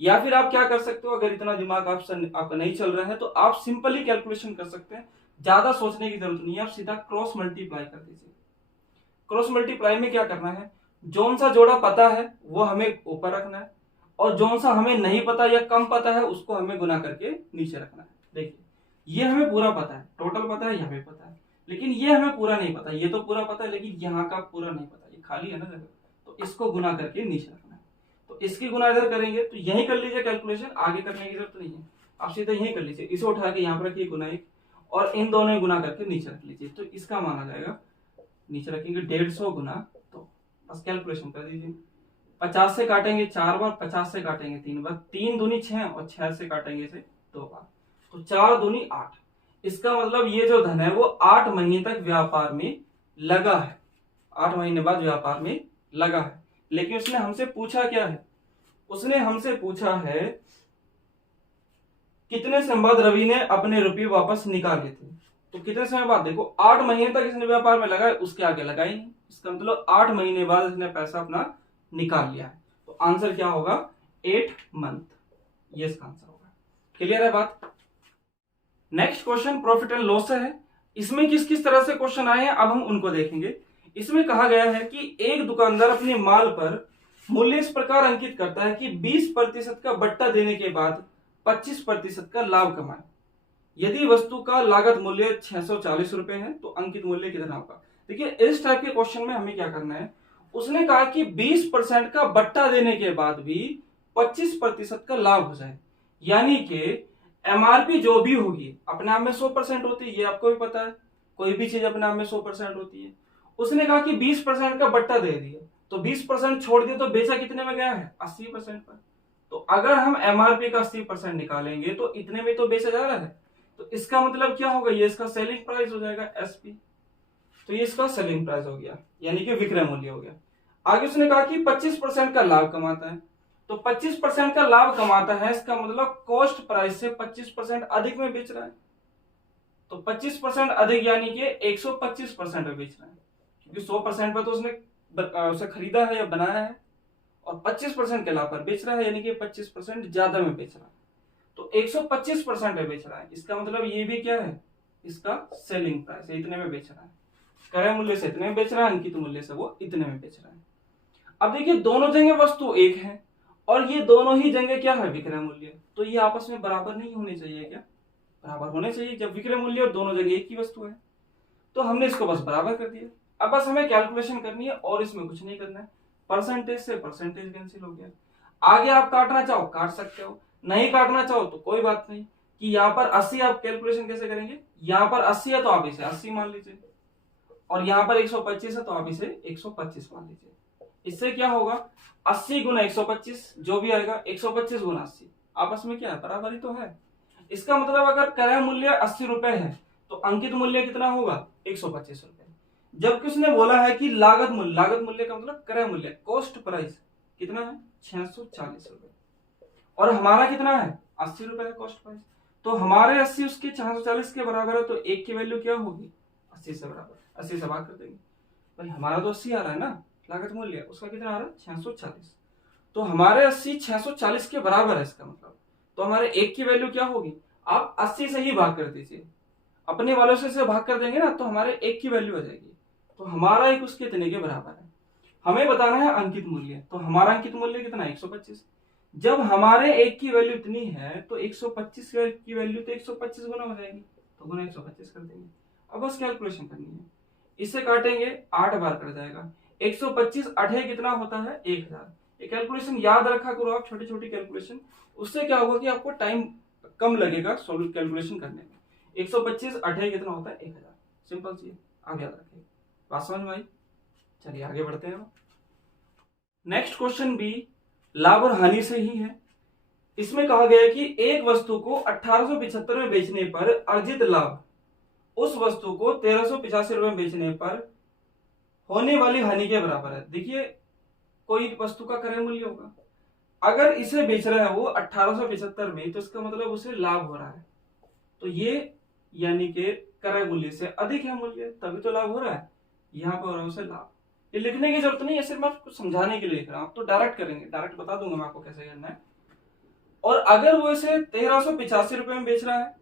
या फिर आप क्या कर सकते हो, अगर इतना दिमाग आपका नहीं चल रहा है तो आप सिंपली कैलकुलेशन कर सकते हैं, ज्यादा सोचने की जरूरत नहीं है। आप सीधा क्रॉस मल्टीप्लाई कर दीजिए। क्रॉस मल्टीप्लाई में क्या करना है, जोन सा जोड़ा पता है वो हमें ऊपर रखना है, और जोन सा हमें नहीं पता या कम पता है उसको हमें गुना करके नीचे रखना है। देखिए ये हमें पूरा पता है, टोटल पता है, यहाँ पे पता है, लेकिन ये हमें पूरा नहीं पता। ये तो पूरा पता है लेकिन यहाँ का पूरा नहीं पता, ये खाली है ना जगह, तो इसको गुना करके नीचे रखना है। तो इसकी गुना इधर करेंगे तो यही कर लीजिए कैलकुलेशन, आगे करने की जरूरत नहीं है, आप सीधा यही कर लीजिए। इसे उठा के यहाँ पर रखिए गुना 1, और इन दोनों गुना करके नीचे रख लीजिए। तो इसका मान आ जाएगा, नीचे रखेंगे 150 गुना 2, बस कैलकुलेशन कर दीजिए। 50 से काटेंगे 4 बार, 50 से काटेंगे 3 बार, 3 दूनी 6 और 6 से काटेंगे इसे 2 बार, तो 4 दूनी 8। इसका मतलब ये जो धन है वो 8 महीने तक व्यापार में लगा है, 8 महीने बाद व्यापार में लगा है। लेकिन उसने हमसे पूछा क्या है, उसने हमसे पूछा है कितने समय बाद रवि ने अपने रुपये वापस निकाले थे। तो कितने समय बाद, देखो 8 महीने तक इसने व्यापार में लगाया, उसके आगे लगा ही नहीं। इसका मतलब 8 महीने बाद इसने पैसा अपना निकाल लिया है। तो आंसर क्या होगा, 8 मंथ, ये इसका आंसर होगा। क्लियर है बात। Next question profit and loss से है। इसमें किस किस तरह से क्वेश्चन आए हैं अब हम उनको देखेंगे। इसमें कहा गया है कि एक दुकानदार अपने माल पर मूल्य इस प्रकार अंकित करता है कि 20% का बट्टा देने के बाद 25% का लाभ कमाए। यदि वस्तु का लागत मूल्य 640 रुपए है तो अंकित मूल्य कितना होगा। देखिए इस टाइप के क्वेश्चन में हमें क्या करना है, उसने कहा कि 20% का बट्टा देने के बाद भी 25% का लाभ हो जाए। यानी कि एमआरपी जो भी होगी अपने आप में 100% होती है, ये आपको भी पता है, कोई भी चीज अपने आप में 100% होती है। उसने कहा कि 20% का बट्टा दे दिया, तो 20% छोड़ दिया तो बेचा कितने में गया है, 80% पर। तो अगर हम एमआरपी का 80% निकालेंगे तो इतने में तो बेचा जा रहा है, तो इसका मतलब क्या होगा, ये इसका सेलिंग प्राइस हो जाएगा एसपी। तो ये इसका सेलिंग प्राइस हो गया, यानी कि विक्रय मूल्य हो गया। आगे उसने कहा कि 25% का लाभ कमाता है, तो 25% का लाभ कमाता है, इसका मतलब कॉस्ट प्राइस से 25% अधिक में बेच रहा है। तो 25% अधिक यानी कि 125% में बेच रहा है, क्योंकि 100% पर तो उसने उसे खरीदा है या बनाया है, और 25% के लाभ पर बेच रहा है, यानी कि 25% ज्यादा में बेच रहा है। तो 125% में बेच रहा है, इसका मतलब ये भी क्या है, इसका सेलिंग प्राइस है, इतने में बेच रहा है। क्रय मूल्य से इतने में बेच रहा है, अंकित मूल्य से वो इतने में बेच रहा है। अब देखिए दोनों जगह वस्तु एक है और ये दोनों ही जगह क्या है, विक्रय मूल्य, तो ये आपस में बराबर नहीं होने चाहिए क्या, बराबर होने चाहिए जब विक्रय मूल्य और दोनों जगह एक ही वस्तु है। तो हमने इसको बस बराबर कर दिया। अब बस हमें कैलकुलेशन करनी है और इसमें कुछ नहीं करना है। परसेंटेज से परसेंटेज कैंसिल हो गया। आगे आप काटना चाहो काट सकते हो, नहीं काटना चाहो तो कोई बात नहीं। कि यहाँ पर 80 आप कैलकुलेशन कैसे करेंगे, यहाँ पर 80 है तो आप इसे 80 मान लीजिए, और यहाँ पर 125 है तो आप इसे 125 मान लीजिए। इससे क्या होगा, 80 गुना 125 जो भी आएगा, 125 गुना 80 आपस में क्या है, बराबर ही तो है। इसका मतलब अगर क्रय मूल्य 80 रुपए है तो अंकित मूल्य कितना होगा, 125 रुपए। जबकि उसने बोला है कि लागत मूल्य का मतलब क्रय मूल्य, कॉस्ट प्राइस कितना है, 640 रुपए, और हमारा कितना है, 80 रुपए है कॉस्ट प्राइस। तो हमारे 80 उसके 640 के बराबर है, तो एक की वैल्यू क्या होगी, 80 से बराबर, 80 से भाग कर देंगे। भाई हमारा तो 80 आ रहा है ना लागत मूल्य, उसका कितना आ रहा है, 640। तो हमारे 80 640 के बराबर है इसका मतलब। तो हमारे एक की वैल्यू क्या होगी, आप 80 से ही भाग कर दीजिए, अपने वालों से भाग कर देंगे ना तो हमारे एक की वैल्यू आ जाएगी। तो हमारा एक उसके इतने के बराबर है। हमें बताना है अंकित मूल्य, तो हमारा अंकित मूल्य कितना है, 125। जब हमारे एक की वैल्यू इतनी है तो 125 की वैल्यू तो 125 गुना हो जाएगी, तो गुना 125 कर देंगे। अब बस कैलकुलेशन करनी है, इसे काटेंगे 8 बार कर जाएगा, 125 8 कितना होता है, 1000। ये कैलकुलेशन याद रखा करो आप, छोटी छोटी कैलकुलेशन, उससे क्या होगा कि आपको टाइम कम लगेगा सॉल्व कैलकुलेशन करने में। 125 8 कितना होता है, 1000। सिंपल सी आप याद रखें। बात समझ में आई, चलिए आगे बढ़ते हैं। नेक्स्ट क्वेश्चन भी लाभ और हानि से ही है। इसमें कहा गया है कि एक वस्तु को 1875 में बेचने पर अर्जित लाभ उस वस्तु को 1385 रुपए में बेचने पर होने वाली हानि के बराबर है। देखिए कोई वस्तु का क्रय मूल्य होगा, अगर इसे बेच रहा है वो 1875 में, तो इसका मतलब उसे लाभ हो रहा है, तो ये यानी कि क्रय मूल्य से अधिक है मूल्य, तभी तो लाभ हो रहा है। यहाँ पर हो रहा है उसे लाभ। ये लिखने की जरूरत नहीं है, सिर्फ मैं आपको समझाने के लिए लिख रहा हूं। आप तो डायरेक्ट करेंगे, डायरेक्ट बता दूंगा मैं आपको कैसे करना है। और अगर वो इसे 1385 रुपए में बेच रहा है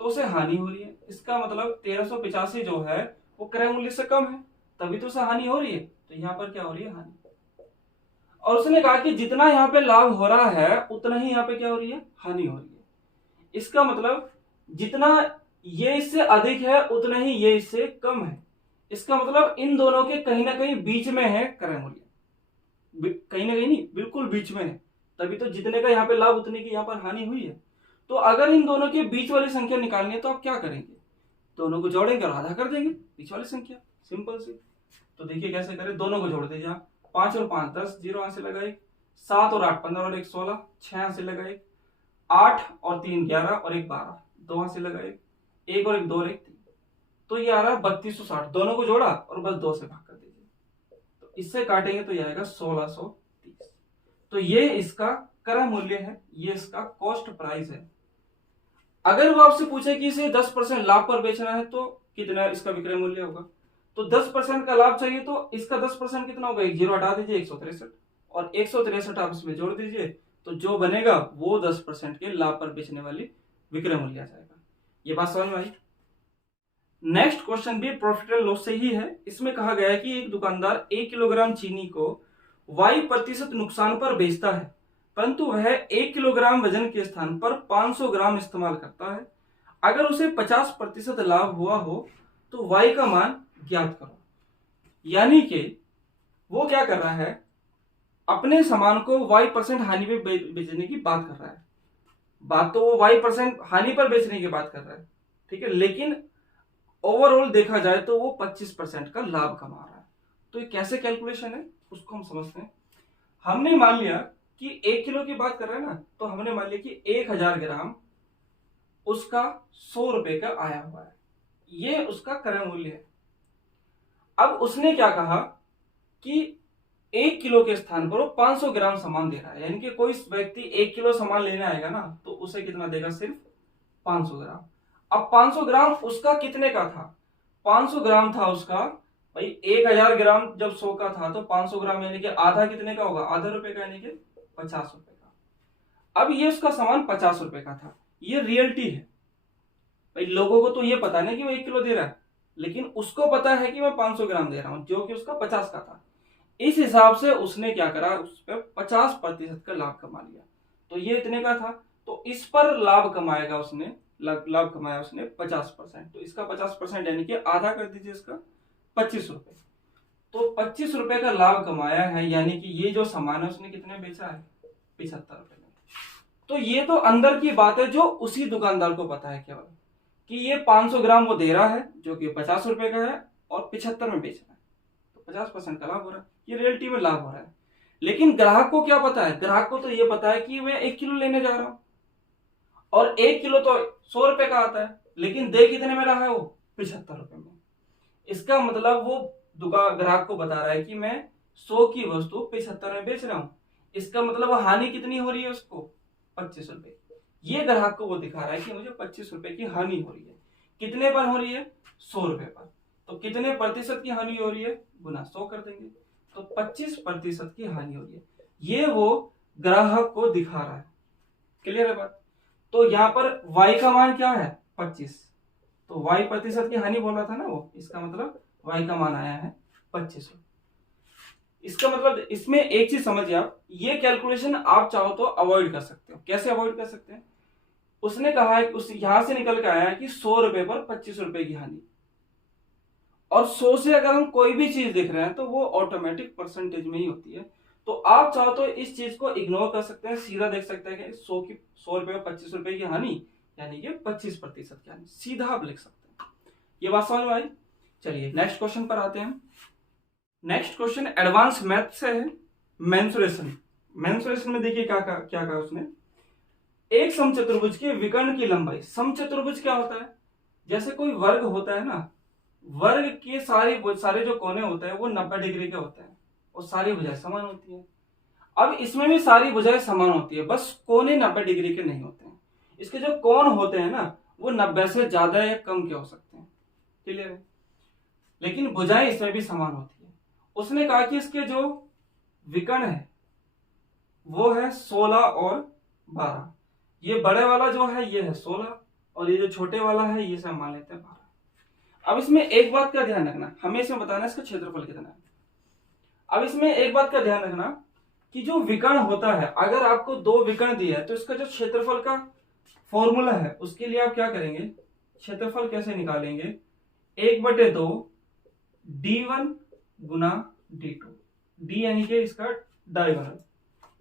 तो उसे हानि हो रही है। इसका मतलब 1385 जो है वो क्रय मूल्य से कम है, तभी तो उसे हानि हो रही है। तो यहाँ पर क्या हो रही है, हानि। और उसने कहा कि जितना यहाँ पे लाभ हो रहा है उतना ही यहाँ पे क्या हो रही है, हानि हो रही है। इसका मतलब जितना ये इससे अधिक है उतना ही ये इससे कम है। इसका मतलब इन दोनों के कहीं ना कहीं बीच में है क्रय मूल्य, कहीं ना कहीं नहीं, बिल्कुल बीच में है, तभी तो जितने का यहाँ पे लाभ उतने की यहाँ पर हानि हुई है। तो अगर इन दोनों के बीच वाली संख्या निकालनी है तो आप क्या करेंगे, दोनों को जोड़ेंगे और आधा कर देंगे बीच वाली संख्या, सिंपल सी। तो देखिए कैसे करें, दोनों को जोड़ दीजिए आप, 5 और 5 10, 0 यहाँ से लगाए, 7 और 8 15 और 1 16, 6 यहाँ से लगाए, 8 और 3 11 और 1 12, 2 यहाँ से लगाए, 1 और 1 2 और 1 3, तो ये आ रहा है 3260। दोनों को जोड़ा और बस 2 से भाग कर दीजिए, तो इससे काटेंगे तो ये आएगा 1630। तो ये इसका क्रय मूल्य है, ये इसका कॉस्ट प्राइस है। अगर वो आपसे पूछे कि इसे 10% लाभ पर बेचना है तो कितना इसका विक्रय मूल्य होगा, तो 10% का लाभ चाहिए तो इसका 10% कितना होगा, एक जीरो हटा दीजिए, 163, और 163 आप इसमें जोड़ दीजिए, तो जो बनेगा वो 10% के लाभ पर बेचने वाली विक्रय मूल्य आ जाएगा। ये बात समझ में आई। नेक्स्ट क्वेश्चन भी प्रॉफिट एंड लॉस से ही है। इसमें कहा गया है कि एक दुकानदार 1 किलोग्राम चीनी को y% नुकसान पर बेचता है, परंतु वह 1 किलोग्राम वजन के स्थान पर 500 ग्राम इस्तेमाल करता है। अगर उसे 50% लाभ हुआ हो तो y का मान ज्ञात करो। यानी कि वो क्या कर रहा है, अपने सामान को y% हानि पे बेचने की बात कर रहा है। बात तो वो y% हानि पर बेचने की बात कर रहा है, ठीक है, लेकिन ओवरऑल देखा जाए तो वो 25% का लाभ कमा रहा है। तो ये कैसे कैलकुलेशन है उसको हम समझते हैं। हमने मान लिया कि 1 किलो की बात कर रहे हैं ना, तो हमने मान लिया कि 1000 ग्राम उसका 100 रुपए का आया हुआ है, ये उसका क्रय मूल्य है। अब उसने क्या कहा कि 1 किलो के स्थान पर वो 500 ग्राम सामान दे रहा है, यानी कि कोई व्यक्ति 1 किलो सामान लेने आएगा ना तो उसे कितना देगा, सिर्फ 500 ग्राम। अब 500 ग्राम उसका कितने का था, 500 ग्राम था उसका, भाई 1000 ग्राम जब 100 का था तो 500 ग्राम यानी कि आधा कितने का होगा, आधा रुपए का, यानी कि 50 रुपए का। अब ये उसका सामान 50 रुपए का था, ये रियलिटी है। भाई लोगों को तो ये पता नहीं कि वो 1 किलो दे रहा है, लेकिन उसको पता है कि मैं 500 ग्राम दे रहा हूं, जो कि उसका 50 का था। इस हिसाब से उसने क्या करा, उस पर 50% का लाभ कमा लिया। तो ये इतने का था, तो इस पर लाभ कमाएगा उसने लाभ कमाया उसने 50%, तो इसका 50% यानी कि आधा कर दीजिए इसका 25 रुपए। तो 25 रुपए का लाभ कमाया है, यानी कि ये जो सामान है उसने कितने बेचा है, 75 रुपए में। तो ये तो अंदर की बात है जो उसी दुकानदार को पता है केवल कि ये 500 ग्राम वो दे रहा है जो कि 50 रुपए का है और 75 में बेच रहा है, तो 50% का लाभ हो रहा है, ये रियलिटी में लाभ हो रहा है। लेकिन ग्राहक को क्या पता है, ग्राहक को तो ये पता है कि मैं 1 किलो लेने जा रहा हूं और 1 किलो तो 100 रुपए का आता है, लेकिन दे कितने में रहा है वो, 75 रुपए में। इसका मतलब वो दुकान ग्राहक को बता रहा है कि मैं 100 की वस्तु 75 में बेच रहा हूं, इसका मतलब हानि कितनी हो रही है उसको, 25 रुपए। ये ग्राहक को वो दिखा रहा है कि मुझे 25 रुपए की हानि हो रही है। कितने पर हो रही है, 100 रुपए पर। तो कितने प्रतिशत की हानि हो रही है, गुना 100 कर देंगे, तो 25% की हानि हो रही है, ये वो ग्राहक को दिखा रहा है। क्लियर है बात। तो यहाँ पर y का मान क्या है, 25, तो y प्रतिशत की हानि बोला था ना वो, इसका मतलब y का मान आया है 25। इसका मतलब इसमें एक चीज समझिए आप, ये कैलकुलेशन आप चाहो तो अवॉइड कर सकते हो। कैसे अवॉइड कर सकते हैं, उसने कहा है कि उस यहां से निकल के आया है कि 100 रुपए पर 25 रुपए की हानि, और 100 से अगर हम कोई भी चीज देख रहे हैं तो वो ऑटोमेटिक परसेंटेज में ही होती है। तो आप चाहो तो इस चीज को इग्नोर कर सकते हैं, सीधा देख सकते हैं कि 100 रुपए पर 25 रुपए की हानि यानी कि 25% की हानि, सीधा आप लिख सकते हैं। ये बात समझ में आई। चलिए नेक्स्ट क्वेश्चन पर आते हैं। नेक्स्ट क्वेश्चन एडवांस मैथ से है, मेंसुरेशन। मेंसुरेशन में देखिए क्या कहा उसने, एक समचतुर्भुज के विकर्ण की लंबाई। समचतुर्भुज क्या होता है, जैसे कोई वर्ग होता है ना, वर्ग के सारे जो कोने होते हैं वो 90 डिग्री के होते हैं और सारी भुजाएं समान होती है। अब इसमें भी सारी भुजाएं समान होती है, बस कोने 90 डिग्री के नहीं होते हैं। इसके जो कोण होते हैं ना वो 90 से ज्यादा या कम के हो सकते हैं। क्लियर है, लेकिन भुजाएं इसमें भी समान होती है। उसने कहा कि इसके जो विकर्ण है वो है 16 और 12। ये बड़े वाला जो है ये है 16 और ये जो छोटे वाला है ये सब मान लेते हैं 12। अब इसमें एक बात का ध्यान रखना, हमें इसमें बताना इसका क्षेत्रफल कितना है। अब इसमें एक बात का ध्यान रखना कि जो विकर्ण होता है, अगर आपको 2 विकर्ण दिया है तो इसका जो क्षेत्रफल का फॉर्मूला है उसके लिए आप क्या करेंगे, क्षेत्रफल कैसे निकालेंगे, 1/2 d1 गुना d2, d यानी कि इसका डायगोनल,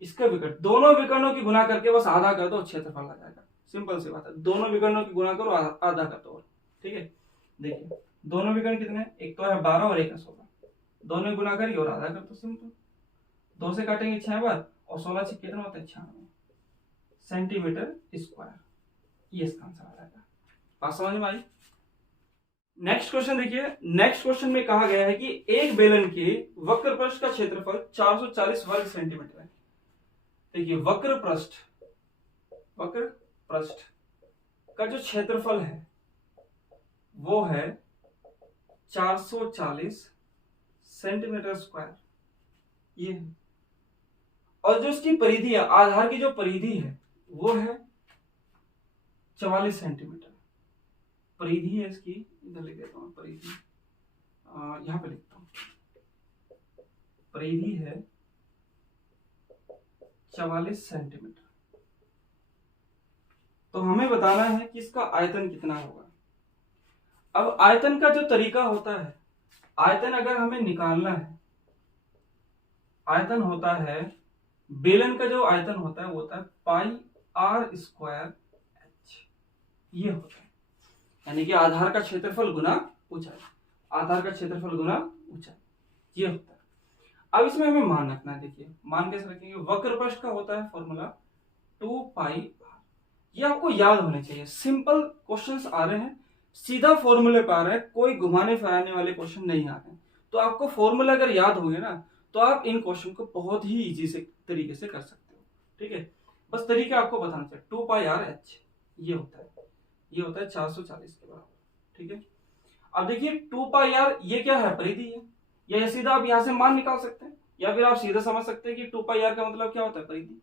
इसका विकर्ण, दोनों विकर्णों की गुना करके बस आधा कर दो, क्षेत्रफल आ जाएगा। सिंपल सी बात है, दोनों विकर्णों की गुना करो, आधा कर दो। ठीक है, देखिए दोनों विकर्ण कितने हैं, एक तो है 12 और एक है 16, दोनों गुना करिए और आधा कर दो। सिंपल, 2 से काटेंगे 6 बार और 16 से कितना होता है 96 सेंटीमीटर स्क्वायर, ये इसका आंसर आ जाएगा। बात समझ में आई। नेक्स्ट क्वेश्चन देखिए, नेक्स्ट क्वेश्चन में कहा गया है कि एक बेलन के वक्र पृष्ठ का क्षेत्रफल 440 वर्ग सेंटीमीटर है। देखिए वक्र पृष्ठ का जो क्षेत्रफल है वो है 440 सेंटीमीटर स्क्वायर, ये है। और जो इसकी परिधि है, आधार की जो परिधि है वो है 44 सेंटीमीटर। परिधि है इसकी, इधर लिख देता हूं परिधि, यहां पे लिखता हूं, परिधि है 44 सेंटीमीटर। तो हमें बताना है कि इसका आयतन कितना होगा। अब आयतन का जो तरीका होता है, आयतन अगर हमें निकालना है, आयतन होता है, बेलन का जो आयतन होता है वो होता है पाई r स्क्वायर h, ये होता है, यानी कि आधार का क्षेत्रफल गुना ऊंचाई, आधार का क्षेत्रफल गुना ऊंचाई, ये होता है। अब इसमें हमें मान रखना है। देखिए मान कैसे रखेंगे, वक्र पृष्ठ का होता है फॉर्मूला 2 पाई r, ये आपको याद होने चाहिए। सिंपल क्वेश्चंस आ रहे हैं, सीधा फॉर्मूले पे आ रहे हैं, कोई घुमाने फिराने वाले क्वेश्चन नहीं आ रहे हैं। तो आपको फॉर्मूला अगर याद होंगे ना तो आप इन क्वेश्चन को बहुत ही इजी से तरीके से कर सकते हो। ठीक है, बस तरीका आपको बताना चाहिए। 2 पाई r h ये होता है, ये होता है 440 के बराबर। ठीक है, अब देखिए 2 पाई r ये क्या है, परिधि है, या सीधा आप यहां से मान निकाल सकते हैं, या फिर आप सीधा समझ सकते हैं कि 2 पाई r का मतलब क्या होता है, परिधि।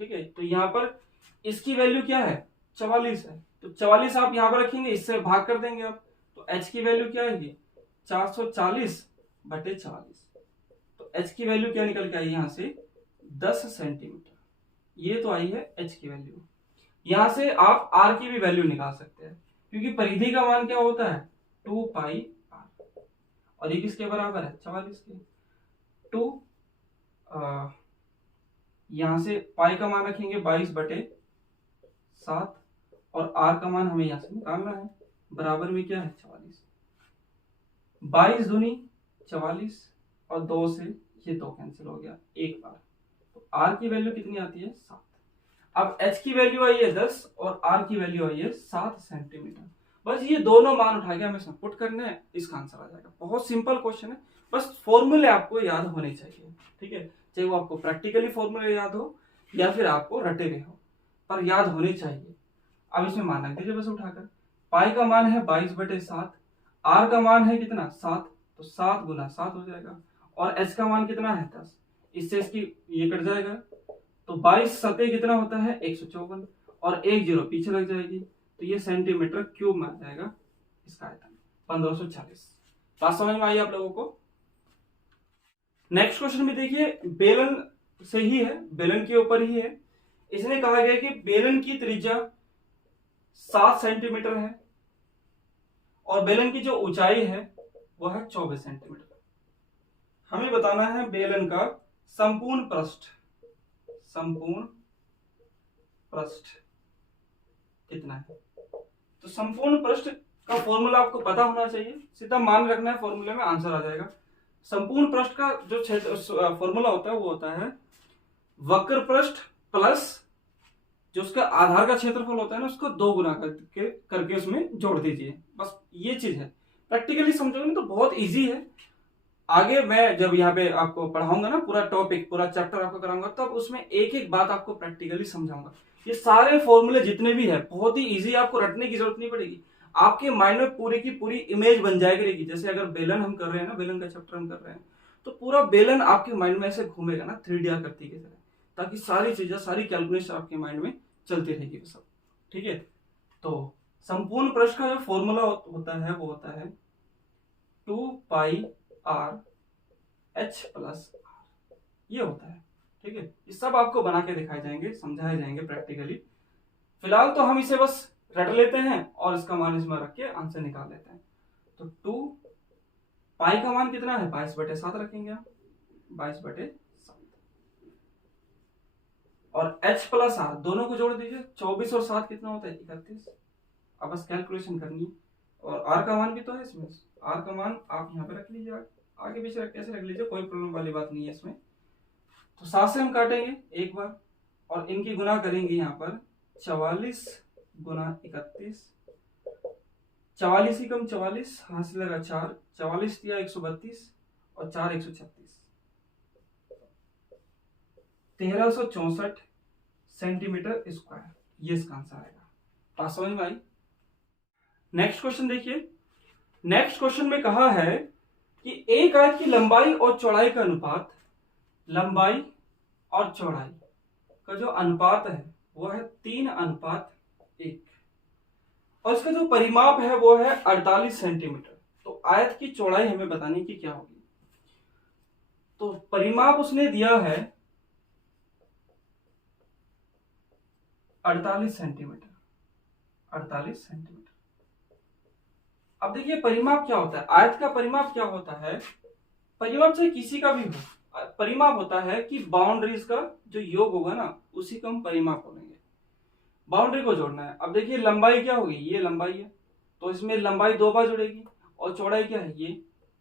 ठीक है, तो यहाँ पर इसकी वैल्यू क्या है, 44 है, तो 44 आप यहाँ पर रखेंगे, इससे भाग कर देंगे आप, तो h की वैल्यू क्या आएगी, 440/44। तो h की वैल्यू क्या निकल के आई यहाँ से, 10 सेंटीमीटर, ये तो आई है h की वैल्यू। यहां से आप आर की भी वैल्यू निकाल सकते हैं, क्योंकि परिधि का मान क्या होता है 2 पाई आर, और ये किसके बराबर है 44 के। टू यहां से पाई का मान रखेंगे 22/7, और आर का मान हमें यहां से निकालना है, बराबर में क्या है 44। 22 दूनी 44, और 2 से ये 2 कैंसिल हो गया एक बार, तो आर की वैल्यू कितनी आती है 7। अब एच की वैल्यू आई है 10 और आर की वैल्यू आई है 7 सेंटीमीटर। बस ये दोनों मान उठा के हमें पुट करने हैं, इसका आंसर आ जाएगा। बहुत सिंपल क्वेश्चन है, बस फॉर्मूले आपको याद होने चाहिए, ठीक है, चाहे वो आपको प्रैक्टिकली फॉर्मूले याद हो या फिर आपको रटे हुए हो, पर याद होने चाहिए। अब इसमें मान रख दीजिए बस उठाकर, पाई का मान है 22/7, आर का मान है कितना 7, तो 7 गुना 7 हो जाएगा, और एच का मान कितना है 10, इससे इसकी ये कट जाएगा, तो 22 सतह कितना होता है 154, और 1 जीरो पीछे लग जाएगी, तो ये सेंटीमीटर क्यूब में आ जाएगा इसका आयतन 1540। बात समझ में आई आप लोगों को। नेक्स्ट क्वेश्चन में देखिए, बेलन से ही है, बेलन के ऊपर ही है। इसने कहा गया कि बेलन की त्रिज्या 7 सेंटीमीटर है और बेलन की जो ऊंचाई है वो है 24 सेंटीमीटर। हमें बताना है बेलन का संपूर्ण पृष्ठ कितना है। तो संपूर्ण पृष्ठ का फॉर्मूला आपको पता होना चाहिए, सीधा मान रखना है, फॉर्मूले में आंसर आ जाएगा। संपूर्ण पृष्ठ का जो क्षेत्र फॉर्मूला होता है वो होता है वक्र पृष्ठ प्लस जो उसका आधार का क्षेत्रफल होता है ना, उसको 2 गुना करके उसमें जोड़ दीजिए। बस ये चीज है, प्रैक्टिकली समझोगे ना तो बहुत इजी है। आगे मैं जब यहाँ पे आपको पढ़ाऊंगा ना, पूरा टॉपिक पूरा चैप्टर आपको कराऊंगा, तब उसमें एक एक बात आपको प्रैक्टिकली समझाऊंगा। ये सारे फॉर्मूले जितने भी है बहुत ही इजी, आपको रटने की जरूरत नहीं पड़ेगी, आपके माइंड में पूरी की पूरी इमेज बन जाएगी। जैसे अगर बेलन हम कर रहे हैं ना, बेलन का चैप्टर हम कर रहे हैं, तो पूरा बेलन आपके माइंड में ऐसे घूमेगा ना 3D आकृति की तरह, ताकि सारी चीजें सारी कैलकुलेशन आपके माइंड में चलती रहेगी वो सब, ठीक है। तो संपूर्ण पृष्ठ का जो फॉर्मूला होता है वो होता है 2 पाई आर एच प्लस आर, ये होता है, ठीक है। ये सब आपको बना के दिखाए जाएंगे, समझाए जाएंगे प्रैक्टिकली। फिलहाल तो हम इसे बस रट लेते हैं और इसका मान इसमें रख के आंसर निकाल लेते हैं। तो 2 पाई का मान कितना है 22/7 रखेंगे हम, 22/7, और h प्लस आर दोनों को जोड़ दीजिए, 24 और 7 कितना होता है 31। अब बस कैलकुलेशन करनी है, और r का मान भी तो है इसमें, r का मान आप यहाँ पे रख लीजिए, आगे पीछे कैसे रख लीजिए, कोई प्रॉब्लम वाली बात नहीं है इसमें। तो 7 से हम काटेंगे एक बार, और इनकी गुना करेंगे यहाँ पर 44 गुना 31, 44 ही कम 44, हाथ लगा 4, 44 दिया 132, और 4 136, 1364 सेंटीमीटर स्क्वायर, ये इसका आंसर आएगा। बात समझ में आई। नेक्स्ट क्वेश्चन देखिए, नेक्स्ट क्वेश्चन में कहा है कि एक आयत की लंबाई और चौड़ाई का अनुपात, लंबाई और चौड़ाई का जो अनुपात है वो है 3:1, और इसका जो परिमाप है वो है 48 सेंटीमीटर। तो आयत की चौड़ाई हमें बतानी कि क्या होगी। तो परिमाप उसने दिया है 48 सेंटीमीटर, 48 सेंटीमीटर। अब देखिए परिमाप क्या होता है, आयत का परिमाप क्या होता है, परिमाप चाहे किसी का भी हो, परिमाप होता है कि बाउंड्रीज का जो योग होगा ना उसी को हम परिमाप बोलेंगे, बाउंड्री को जोड़ना है। अब देखिए लंबाई क्या होगी, ये लंबाई है तो इसमें लंबाई 2 बार जुड़ेगी, और चौड़ाई क्या है ये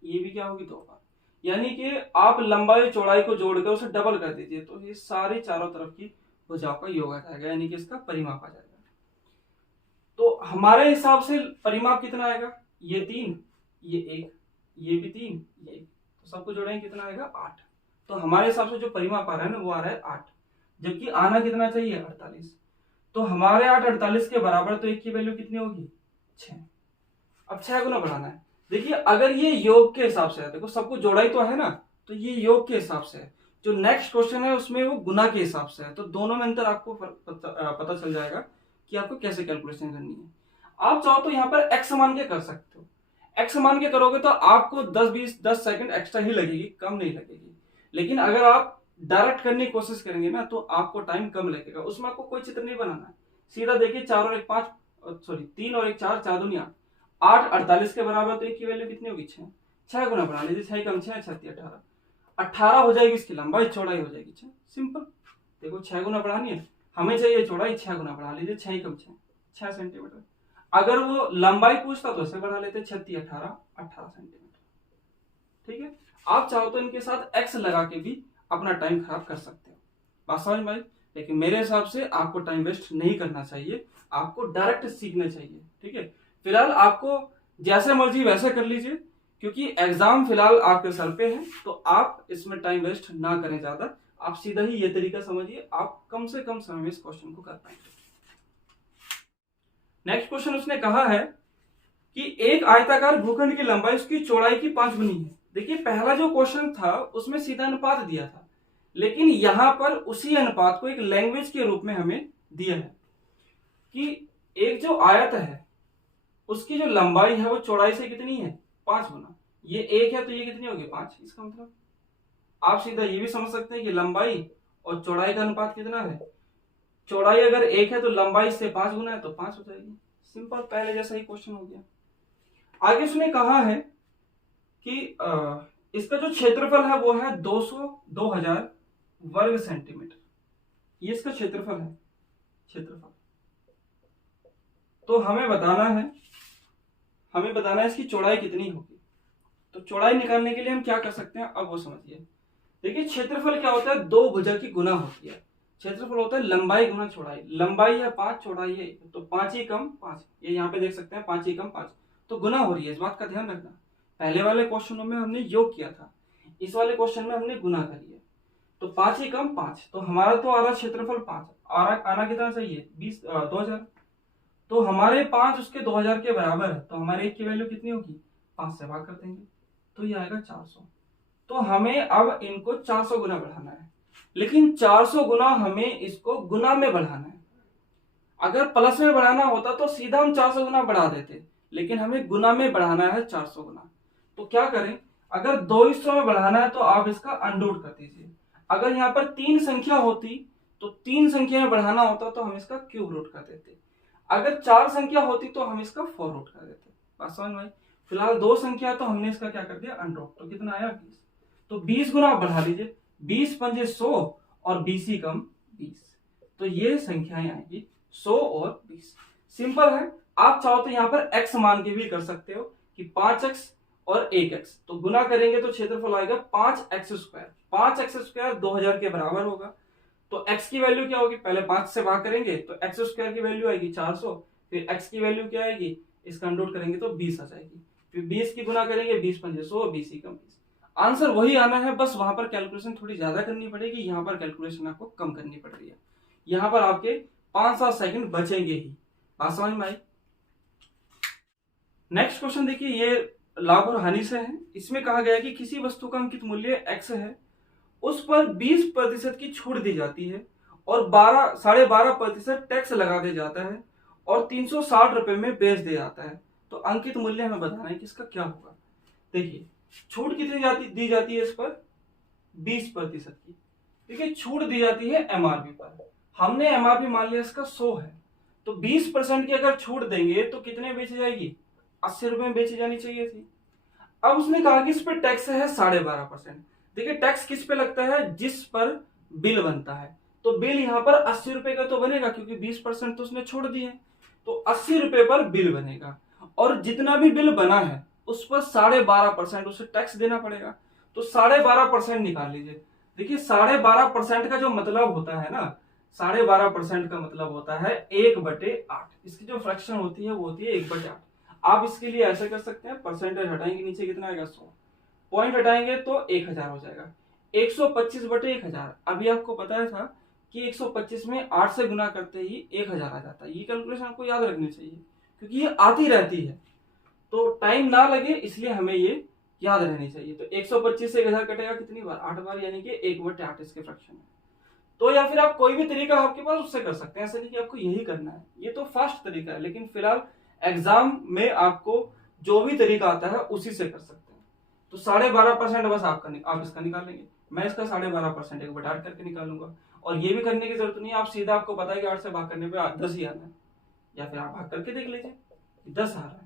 भी क्या होगी 2 बार, यानी कि आप लंबाई चौड़ाई को जोड़कर उसे डबल कर दीजिए तो ये सारी चारों तरफ की भुजाओं का योग आ जाएगा, यानी कि इसका परिमाप आ जाएगा। तो हमारे हिसाब से परिमाप कितना आएगा, ये 3, ये 1, ये भी 3, ये 1, तो सबको जोड़ेंगे कितना आएगा 8। तो हमारे हिसाब से जो परिमाप आ रहा है ना वो आ रहा है 8, जबकि आना कितना चाहिए 48। तो हमारे 8 48 के बराबर, तो 1 की वैल्यू कितनी होगी 6। अब 6 गुना बढ़ाना है। देखिए अगर ये योग के हिसाब से है, देखो सबको जोड़ा ही तो है ना, तो ये योग के हिसाब से है। जो नेक्स्ट क्वेश्चन है उसमें वो गुना के हिसाब से है, तो दोनों में अंतर आपको पता चल जाएगा कि आपको कैसे कैलकुलेशन करनी है। आप चाहो तो यहाँ पर x मान के कर सकते हो, x मान के करोगे तो आपको 10 सेकंड एक्स्ट्रा ही लगेगी, कम नहीं लगेगी। लेकिन अगर आप डायरेक्ट करने की कोशिश करेंगे ना तो आपको टाइम कम लगेगा, उसमें आपको कोई चित्र नहीं बनाना है, सीधा देखिए 4 और 1 5, सॉरी 3 और 1 4, 4 दूनी 8, 48 के बराबर, तो 1 की वैल्यू कितनी होगी 6, 6 गुना बढ़ा लीजिए, 6 कम 6 36 18, 18 हो जाएगी इसकी लंबाई, चौड़ाई हो जाएगी 6, सिंपल। देखो 6 गुना बढ़ानी है, हमें चाहिए चौड़ाई, 6 गुना बढ़ा लीजिए, 6 कम 6 6 सेंटीमीटर। अगर वो लंबाई पूछता तो ऐसे बढ़ा लेते 36 18 18 सेंटीमीटर, ठीक है। आप चाहो तो इनके साथ एक्स लगा के भी अपना टाइम खराब कर सकते हो, बात समझ में आई। लेकिन मेरे हिसाब से आपको टाइम वेस्ट नहीं करना चाहिए, आपको डायरेक्ट सीखना चाहिए, ठीक है। फिलहाल आपको जैसे मर्जी वैसे कर लीजिए, क्योंकि एग्जाम फिलहाल आपके सर पे है, तो आप इसमें टाइम वेस्ट ना करें ज्यादा, आप सीधा ही ये तरीका समझिए, आप कम से कम समय में इस क्वेश्चन को कर पाएंगे। नेक्स्ट क्वेश्चन उसने कहा है कि एक आयताकार भूखंड की लंबाई उसकी चौड़ाई की 5 गुनी है। देखिए पहला जो क्वेश्चन था उसमें सीधा अनुपात दिया था, लेकिन यहां पर उसी अनुपात को एक लैंग्वेज के रूप में हमें दिया है कि एक जो आयत है उसकी जो लंबाई है वो चौड़ाई से कितनी है 5 गुना, ये 1 है तो ये कितनी होगी 5। इसका मतलब आप सीधा ये भी समझ सकते हैं कि लंबाई और चौड़ाई का अनुपात कितना है, चौड़ाई अगर 1 है तो लंबाई से 5 गुना है तो 5 हो जाएगी, सिंपल, पहले जैसा ही क्वेश्चन हो गया। आगे उसने कहा है कि इसका जो क्षेत्रफल है वो है 2000 वर्ग सेंटीमीटर, ये इसका क्षेत्रफल है, क्षेत्रफल। तो हमें बताना है इसकी चौड़ाई कितनी होगी। तो चौड़ाई निकालने के लिए हम क्या कर सकते हैं, अब वो समझिए। देखिए क्षेत्रफल क्या होता है, दो भुजा की गुना होती है। क्षेत्रफल होता है लंबाई गुना चौड़ाई, लंबाई है 5, चौड़ाई है 1, तो 5 ही कम 5, ये यहाँ पे देख सकते हैं 5 ही कम 5, तो गुना हो रही है, इस बात का ध्यान रखना। पहले वाले क्वेश्चनों में हमने योग किया था, इस वाले क्वेश्चन में हमने गुना करी है, तो 5 ही कम 5, तो हमारा तो आ रहा क्षेत्रफल 5, आना कितना चाहिए 2000, तो हमारे 5 उसके 2000 के बराबर है, तो हमारे 1 की वैल्यू कितनी होगी 5 से भाग कर देंगे, तो ये आएगा 400। तो हमें अब इनको 400 गुना बढ़ाना है, लेकिन 400 गुना हमें इसको गुना में बढ़ाना है। अगर प्लस में बढ़ाना होता तो सीधा हम 400 गुना बढ़ा देते, लेकिन हमें गुना में बढ़ाना है 400 गुना। तो क्या करें, अगर 200 में बढ़ाना है तो आप इसका अनरूट कर दीजिए। अगर यहाँ पर 3 संख्या होती तो 3 संख्या में बढ़ाना होता तो हम इसका क्यूब रूट कर देते, अगर 4 संख्या होती तो हम इसका 4 रूट कर देते, बात समझ में आई। फिलहाल 2 संख्या तो हमने इसका क्या कर दिया अनरूट, तो कितना आया 20, तो 20 गुना आप बढ़ा लीजिए, 20 पंजे 100 और 20 ही कम 20, तो ये संख्याएं आएगी 100 और 20, सिंपल है। आप चाहो तो यहाँ पर x मान के भी कर सकते हो कि 5x और 1x, तो गुना करेंगे तो क्षेत्रफल आएगा 5x², 5x² 2000 के बराबर होगा, तो x की वैल्यू क्या होगी, पहले 5 से भाग करेंगे तो x² की वैल्यू आएगी 400, फिर x की वैल्यू क्या आएगी, इसका अनरूट करेंगे तो 20 आ जाएगी, फिर 20 की गुना करेंगे 20 पंजे 100, 20 ही कम 20, आंसर वही आना है, बस वहां पर कैलकुलेशन थोड़ी ज्यादा करनी पड़ेगी, यहाँ पर कैलकुलेशन आपको कम करनी पड़ रही है, यहाँ पर आपके 5-7 सेकंड बचेंगे ही, बात समझ में आई। नेक्स्ट क्वेश्चन देखिए, ये लाभ और हानि से है। इसमें कहा गया है कि किसी वस्तु का अंकित मूल्य x है, उस पर 20% की छूट दी जाती है और 12.5% टैक्स लगा दिया जाता है और 360 रुपए में बेच दिया जाता है, तो अंकित मूल्य हमें बताना है कि इसका क्या होगा। देखिए छूट कितनी दी जाती है इस पर 20% की, देखिए छूट दी जाती है एमआरपी पर, हमने एमआरपी मान लिया इसका 100 है, तो 20% की अगर छूट देंगे तो कितने बेची जाएगी 80 रुपए में बेची जानी चाहिए थी। अब उसने कहा कि इस पर टैक्स है 12.5%। देखिए टैक्स किस पे लगता है, जिस पर बिल बनता है, तो बिल यहाँ पर 80 रुपए का तो बनेगा क्योंकि 20% तो उसने छोड़ दिए, तो 80 रुपए पर बिल बनेगा और जितना भी बिल बना है उस पर 12.5% उसे टैक्स देना पड़ेगा, तो 12.5% निकाल लीजिए। देखिए 12.5% का जो मतलब होता है ना, 12.5% का मतलब होता है 1/8, इसकी जो फ्रैक्शन होती है वो होती है 1/8। आप इसके लिए ऐसा कर सकते हैं, परसेंटेज हटाएंगे नीचे कितना आएगा 100, पॉइंट हटाएंगे तो 1000 हो जाएगा, 125/1000। अभी आपको बताया था कि 125 में 8 से गुना करते ही 1000 आ जाता है, ये कैलकुलेशन आपको याद रखनी चाहिए क्योंकि ये आती रहती है, तो टाइम ना लगे इसलिए हमें ये याद रहनी चाहिए। तो 125 से 1000 कटेगा कितनी बार 8 बार, यानी कि 1/8 इसके फ्रैक्शन है। तो या फिर आप कोई भी तरीका आपके पास उससे कर सकते हैं, ऐसा नहीं कि आपको यही करना है, ये तो फास्ट तरीका है, लेकिन फिलहाल एग्जाम में आपको जो भी तरीका आता है उसी से कर सकते हैं। तो 12.5% बस आप इसका निकालेंगे, मैं इसका 12.5% 1/8 करके निकालूंगा और ये भी करने की जरूरत नहीं है, आप सीधा, आपको पता है कि 8 से भाग करने पे 10 ही आना है, या फिर आप भाग करके देख लीजिए 10 आ रहा है।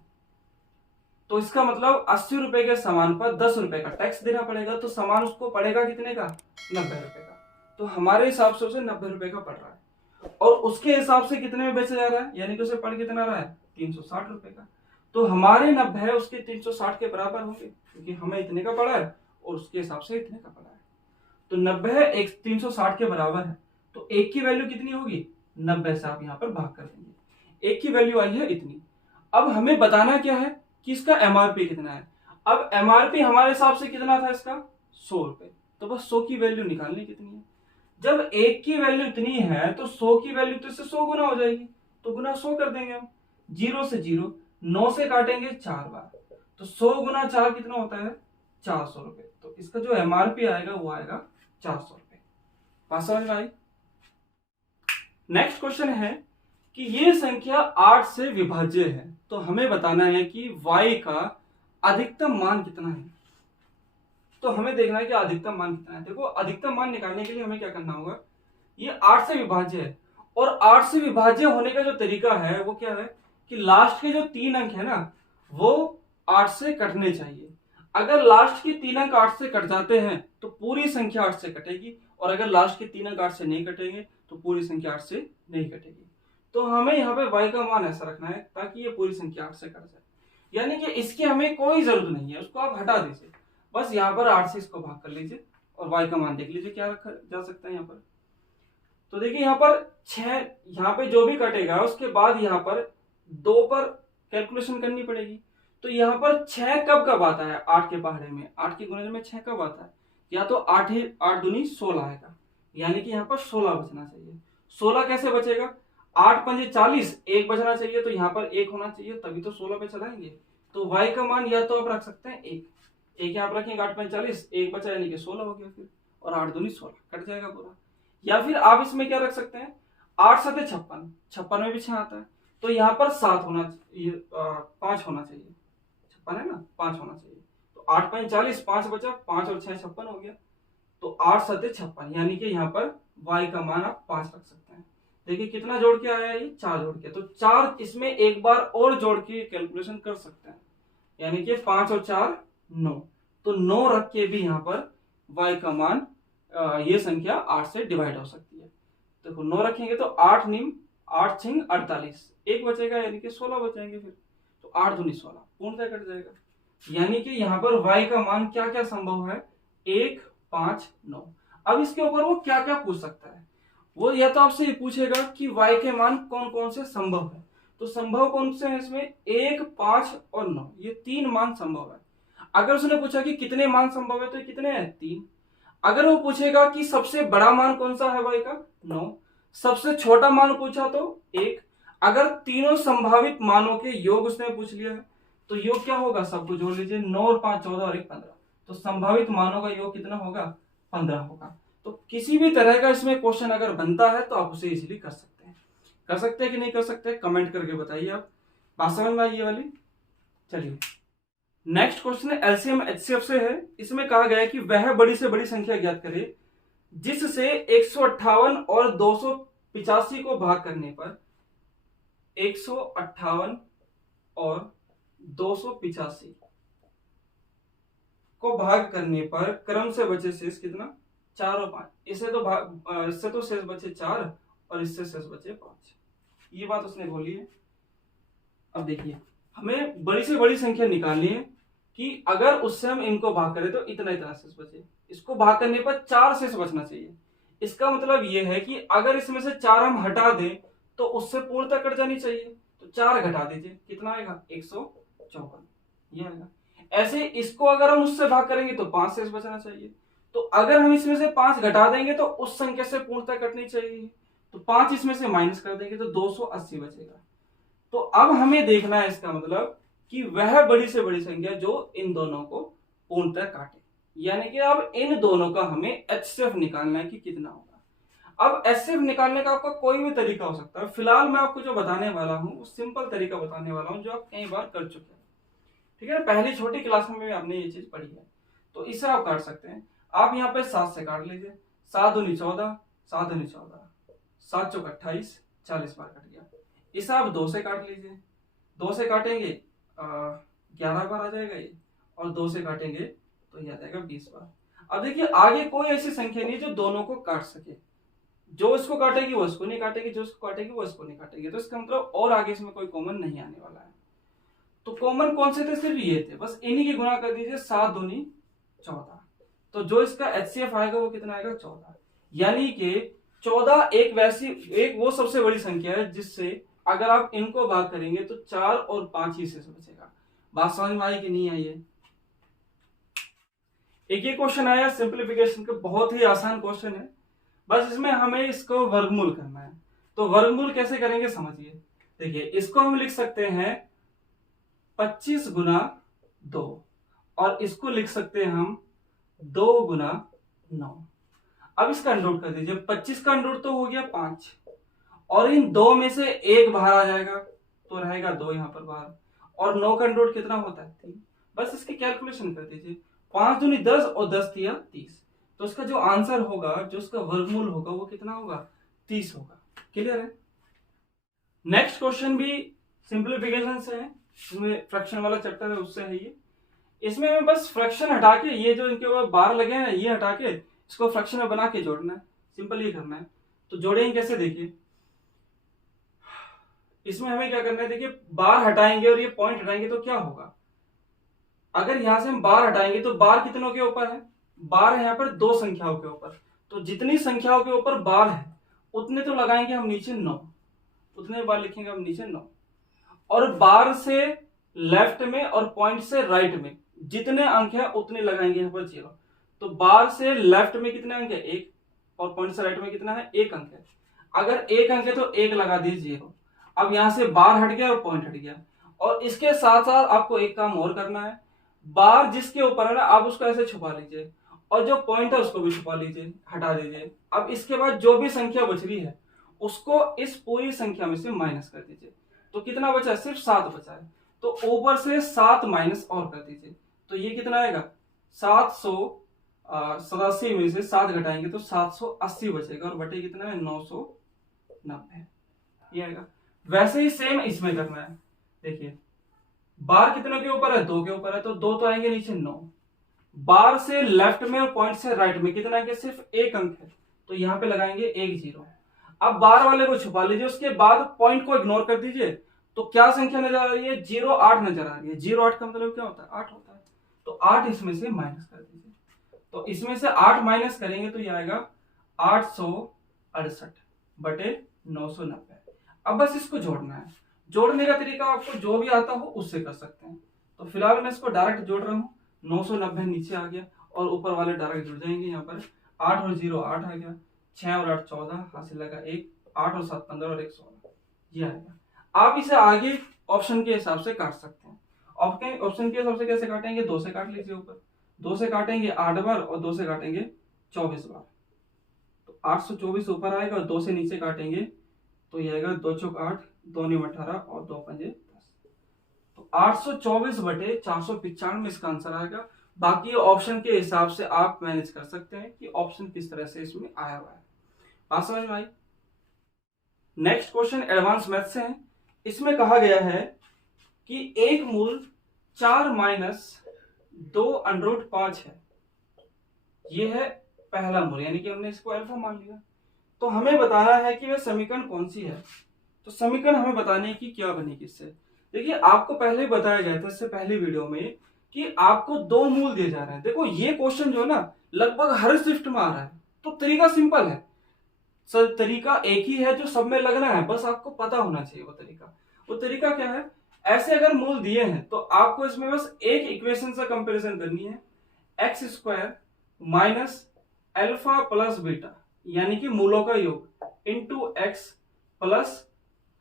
तो इसका मतलब 80 रुपए के सामान पर 10 रुपए का टैक्स देना पड़ेगा, तो सामान उसको पड़ेगा कितने का, 90 रुपए का। तो हमारे हिसाब से उसे 90 रुपए का पड़ रहा है, और उसके हिसाब से कितने में बेचा जा रहा है, यानी कि उसे पड़ कितना रहा है, 360 रुपए का। तो हमारे 90 है उसके 360 के बराबर होंगे, क्योंकि हमें इतने का पड़ा है और उसके हिसाब से इतने का पड़ा है। तो 90 है एक 360 के बराबर है, तो एक की वैल्यू कितनी होगी, 90 से आप यहाँ पर भाग कर देंगे, एक की वैल्यू आई है इतनी। अब हमें बताना क्या है कि इसका एमआरपी कितना है। अब एमआरपी हमारे हिसाब से कितना था इसका, 100 रुपए, तो बस 100 की वैल्यू निकालनी कितनी है। जब एक की वैल्यू इतनी है तो 100 की वैल्यू तो इससे 100 गुना हो जाएगी, तो गुना 100 कर देंगे हम, 0 से 0, 9 से काटेंगे 4 बार, तो 100 गुना 4 कितना होता है, 400 रुपए। तो इसका जो एमआरपी आएगा वो आएगा 400 रुपए। बात समझ में आई। नेक्स्ट क्वेश्चन है कि ये संख्या 8 से विभाज्य है, तो हमें बताना है कि y का अधिकतम मान कितना है। तो हमें देखना है कि अधिकतम मान कितना है। देखो, अधिकतम मान निकालने के लिए हमें क्या करना होगा, ये 8 से विभाज्य है, और 8 से विभाज्य होने का जो तरीका है वो क्या है कि लास्ट के जो 3 अंक है ना वो 8 से कटने चाहिए। अगर लास्ट के 3 अंक 8 से कट जाते हैं तो पूरी संख्या 8 से कटेगी, और अगर लास्ट के 3 अंक 8 से नहीं कटेंगे तो पूरी संख्या 8 से नहीं कटेगी। तो हमें यहाँ पे y का मान ऐसा रखना है ताकि ये पूरी संख्या 8 से कट जाए, यानी कि इसकी हमें कोई जरूरत नहीं है, उसको आप हटा दीजिए, बस यहाँ पर 8 से इसको भाग कर लीजिए और y का मान देख लीजिए क्या रखा जा सकता है यहाँ पर। तो देखिए यहाँ पर 6, यहाँ पे जो भी कटेगा उसके बाद यहाँ पर 2 पर कैलकुलेशन करनी पड़ेगी। तो यहाँ पर 6 कब आता है 8 के पहाड़े में, 8 के गुणे में 6 कब आता है, या तो 8 दूनी 16 आएगा, यानी कि यहाँ पर 16 बचना चाहिए। 16 कैसे बचेगा, 8 पंजे 40, 1 बचना चाहिए, तो यहाँ पर 1 होना चाहिए, तभी तो 16 पे चलाएंगे। तो y का मान या तो आप रख सकते हैं 1 यहाँ पर रखेंगे, 8 पंजे 40, 1 बचा यानी कि 16 हो गया फिर, और 8 दूनी 16 कट जाएगा पूरा। या फिर आप इसमें क्या रख सकते हैं, 8 7 56, 56 में भी 6 आता है, तो यहाँ पर 7 होना चाहिए, 5 होना चाहिए, 56 है ना, 5 होना चाहिए। तो 8 5 40, 5 बचा, 5 और 6 56 हो गया, तो 8 7 56, यानी कि यहाँ पर y का मान आप 5 रख सकते हैं। देखिए कितना जोड़ के आया, ये 4 जोड़ के, तो 4 इसमें एक बार और जोड़ के कैलकुलेशन कर सकते हैं, यानी कि 5 और 4 9, तो 9 रख के भी यहाँ पर y का मान ये संख्या 8 से डिवाइड हो सकती है। देखो 9 रखेंगे तो 8 निम 8 छिंग 48, 1 बचेगा यानी कि 16 बचेंगे फिर, तो 8 दूनी 16 पूर्णतः कट जाएगा। यानी कि यहाँ पर y का मान क्या क्या संभव है, 1 5 9। अब इसके ऊपर वो क्या क्या पूछ सकता है, वो या तो आपसे ये पूछेगा कि y के मान कौन कौन से संभव है। तो संभव कौन से हैं इसमें, 1 5 और 9, ये 3 मान संभव है। अगर उसने पूछा कि कितने मान संभव है तो कितने हैं, 3। अगर वो पूछेगा कि सबसे बड़ा मान कौन सा है y का, 9। सबसे छोटा मान पूछा तो 1। अगर तीनों संभावित मानों के योग उसने पूछ लिया है तो योग क्या होगा, सबको जोड़ लीजिए, 9 और 5 14 और 1 15, तो संभावित मानों का योग कितना होगा, 15 होगा। तो किसी भी तरह का इसमें क्वेश्चन अगर बनता है तो आप उसे इजीली कर सकते हैं कि नहीं कर सकते, कमेंट करके बताइए आप। बात समझ में आई ये वाली। चलिए नेक्स्ट क्वेश्चन है एलसीएम एचसीएफ से है। इसमें कहा गया है कि वह बड़ी से बड़ी संख्या ज्ञात करे जिससे 158 और 285 को भाग करने पर 158 और 285 को भाग करने पर क्रम से बचे शेष कितना, 4 और 5। इससे तो शेष बचे 4 और इससे शेष बचे 5। ये बात उसने बोली है। अब देखिए हमें बड़ी से बड़ी संख्या निकालनी है कि अगर उससे हम इनको भाग करें तो इतना इतना शेष बचे, इसको भाग करने पर 4 शेष बचना चाहिए। इसका मतलब यह है कि अगर इसमें से 4 हम हटा दें तो उससे पूर्णतः कट जानी चाहिए, तो 4 घटा दीजिए, कितना आएगा 154, ये आएगा। ऐसे इसको अगर हम उससे भाग करेंगे तो 5 शेष बचना चाहिए, तो अगर हम इसमें से 5 घटा देंगे तो उस संख्या से पूर्णतः कटनी चाहिए, तो 5 इसमें से माइनस कर देंगे तो 280 बचेगा। तो अब हमें देखना है इसका मतलब कि वह बड़ी से बड़ी संख्या जो इन दोनों को पूर्णतः काटे, यानी कि अब इन दोनों का हमें एचसीएफ निकालना है कि कितना होगा। अब एचसीएफ निकालने का आपका कोई भी तरीका हो सकता है, फिलहाल मैं आपको जो बताने वाला हूं वो सिंपल तरीका बताने वाला हूं जो आप कई बार कर चुके हैं, ठीक है। पहली छोटी क्लास में भी आपने ये चीज पढ़ी है, तो इसे आप काट सकते हैं। आप यहाँ पे 7 से काट लीजिए, 7 दूनी 14, 7 दूनी 14, 7 चौक 28, 40 बार कट गया। इसे आप 2 से काट लीजिए, 2 से काटेंगे 11 बार आ जाएगा ये, और 2 से काटेंगे तो ये आ जाएगा 20 बार। अब देखिए आगे कोई ऐसी संख्या नहीं जो दोनों को काट सके, जो इसको काटेगी वो इसको नहीं काटेगी, जो इसको काटेगी वो इसको नहीं काटेगी, तो इसका मतलब और आगे इसमें कोई कॉमन नहीं आने वाला है। तो कॉमन कौन से थे? सिर्फ ये थे, बस इन्हीं की गुणा कर दीजिए, 7 दूनी 14। तो जो इसका HCF आएगा वो कितना आएगा? 14। यानी कि 14 एक वो सबसे बड़ी संख्या है जिससे अगर आप इनको भाग करेंगे तो 4 और 5 ही से बचेगा। बात समझ में आई कि नहीं आई है? एक ये क्वेश्चन आया सिंप्लीफिकेशन का, बहुत ही आसान क्वेश्चन है, बस इसमें हमें इसको वर्गमूल करना है। तो वर्गमूल कैसे करेंगे समझिए। देखिए इसको हम लिख सकते हैं 25 गुना 2, और इसको लिख सकते हैं हम 2 गुना 9। अब इसका अंडर कर दीजिए, 25 का अंडर तो हो गया 5, और इन 2 में से 1 बाहर आ जाएगा तो रहेगा 2 यहां पर बाहर, और 9 का अंडर कितना होता है? 3। बस इसकी कैलकुलेशन कर दीजिए, 5 दूनी 10 और 10 दिया 30, तो इसका जो आंसर होगा, जो इसका वर्गमूल होगा वो कितना होगा? 30 होगा। क्लियर है? नेक्स्ट क्वेश्चन भी सिंप्लीफिकेशन से है, इसमें फ्रैक्शन वाला चैप्टर है उससे है ये। इसमें हमें बस फ्रैक्शन हटा के, ये जो इनके ऊपर बार लगे हैं ये हटा के इसको फ्रैक्शन में बना के जोड़ना है, सिंपल ये करना है। तो जोड़ेंगे कैसे? देखिए इसमें हमें क्या करना है, देखिए बार हटाएंगे और ये पॉइंट हटाएंगे तो क्या होगा? अगर यहां से हम बार हटाएंगे तो बार कितनों के ऊपर है? बार है यहाँ पर 2 संख्याओं के ऊपर, तो जितनी संख्याओं के ऊपर बार है उतने तो लगाएंगे हम नीचे 9, उतने बार लिखेंगे हम नीचे 9, और बार से लेफ्ट में और पॉइंट से राइट में जितने अंक है उतने लगाएंगे यहाँ पर 0। तो बार से लेफ्ट में कितने अंक है? 1, और पॉइंट से राइट में कितना है? 1 अंक है। अगर 1 अंक है तो 1 लगा दीजिए 0। अब यहां से बार हट गया और पॉइंट हट गया, और इसके साथ साथ आपको एक काम और करना है, बार जिसके ऊपर है ना आप उसको ऐसे छुपा लीजिए, और जो पॉइंट है उसको भी छुपा लीजिए, हटा दीजिए। अब इसके बाद जो भी संख्या बच रही है उसको इस पूरी संख्या में से माइनस कर दीजिए। तो कितना बचा है? सिर्फ 7 बचा है, तो ऊपर से 7 माइनस और कर दीजिए, तो ये कितना आएगा? 787 में से 7 घटाएंगे तो 780 बचेगा, और बटे कितना है? 990 ये आएगा। वैसे ही सेम इसमें करना है। देखिए बार कितने के ऊपर है? 2 के ऊपर है, तो 2 तो आएंगे नीचे 9। बार से लेफ्ट में और पॉइंट से राइट में कितना है? सिर्फ 1 अंक है, तो यहां पे लगाएंगे 1 0। अब बार वाले को छुपा लीजिए, उसके बाद पॉइंट को इग्नोर कर दीजिए, तो क्या संख्या नजर आ रही है? 08 नजर आ रही है। 08 का मतलब क्या होता है? 8 होता है, तो 8 इसमें से माइनस कर दीजिए। तो इसमें से 8 माइनस करेंगे तो ये आएगा 868 बटे 990। अब बस इसको जोड़ना है। जोड़ने का तरीका आपको जो भी आता हो उससे कर सकते हैं। तो फिलहाल मैं इसको डायरेक्ट जोड़ रहा हूँ, 990 नीचे आ गया और ऊपर वाले डायरेक्ट जुड़ जाएंगे। यहाँ पर 8 और 0 8 आ गया, 6 और 8 14, हासिल लगा 1, 8 और 7 15 और 1 16, ये आएगा। आप इसे आगे ऑप्शन के हिसाब से काट सकते हैं। ऑप्शन के हिसाब से कैसे काटेंगे? 2 से काट लीजिए, ऊपर 2 से काटेंगे 8 बार और 2 से काटेंगे 24 बार, तो 824 ऊपर आएगा, और 2 से नीचे काटेंगे तो ये आएगा 2 चौक 8, 2 9 18 और 2 पंजे 10, तो 824 बटे 495 इसका आंसर आएगा। बाकी ऑप्शन के हिसाब से आप मैनेज कर सकते हैं कि ऑप्शन किस तरह से इसमें आया हुआ है। बात समझ में आई? नेक्स्ट क्वेश्चन एडवांस मैथ से है। इसमें कहा गया है कि एक मूल 4 माइनस 2 अंडर 5 है, ये है पहला मूल, यानी कि हमने इसको अल्फा मान लिया। तो हमें बताना है कि वह समीकरण कौन सी है। तो समीकरण हमें बताने की क्या बनेगी इससे। देखिए आपको पहले ही बताया गया था इससे पहले वीडियो में कि आपको 2 मूल दिए जा रहे हैं। देखो ये क्वेश्चन जो है ना लगभग हर शिफ्ट में आ रहा है, तो तरीका सिंपल है, सर तरीका एक ही है जो सब में लगना है, बस आपको पता होना चाहिए वो तरीका। वो तरीका क्या है? ऐसे अगर मूल दिए हैं तो आपको इसमें बस एक इक्वेशन से कंपैरिजन करनी है, x square minus alpha plus beta यानी कि मूलों का योग into x plus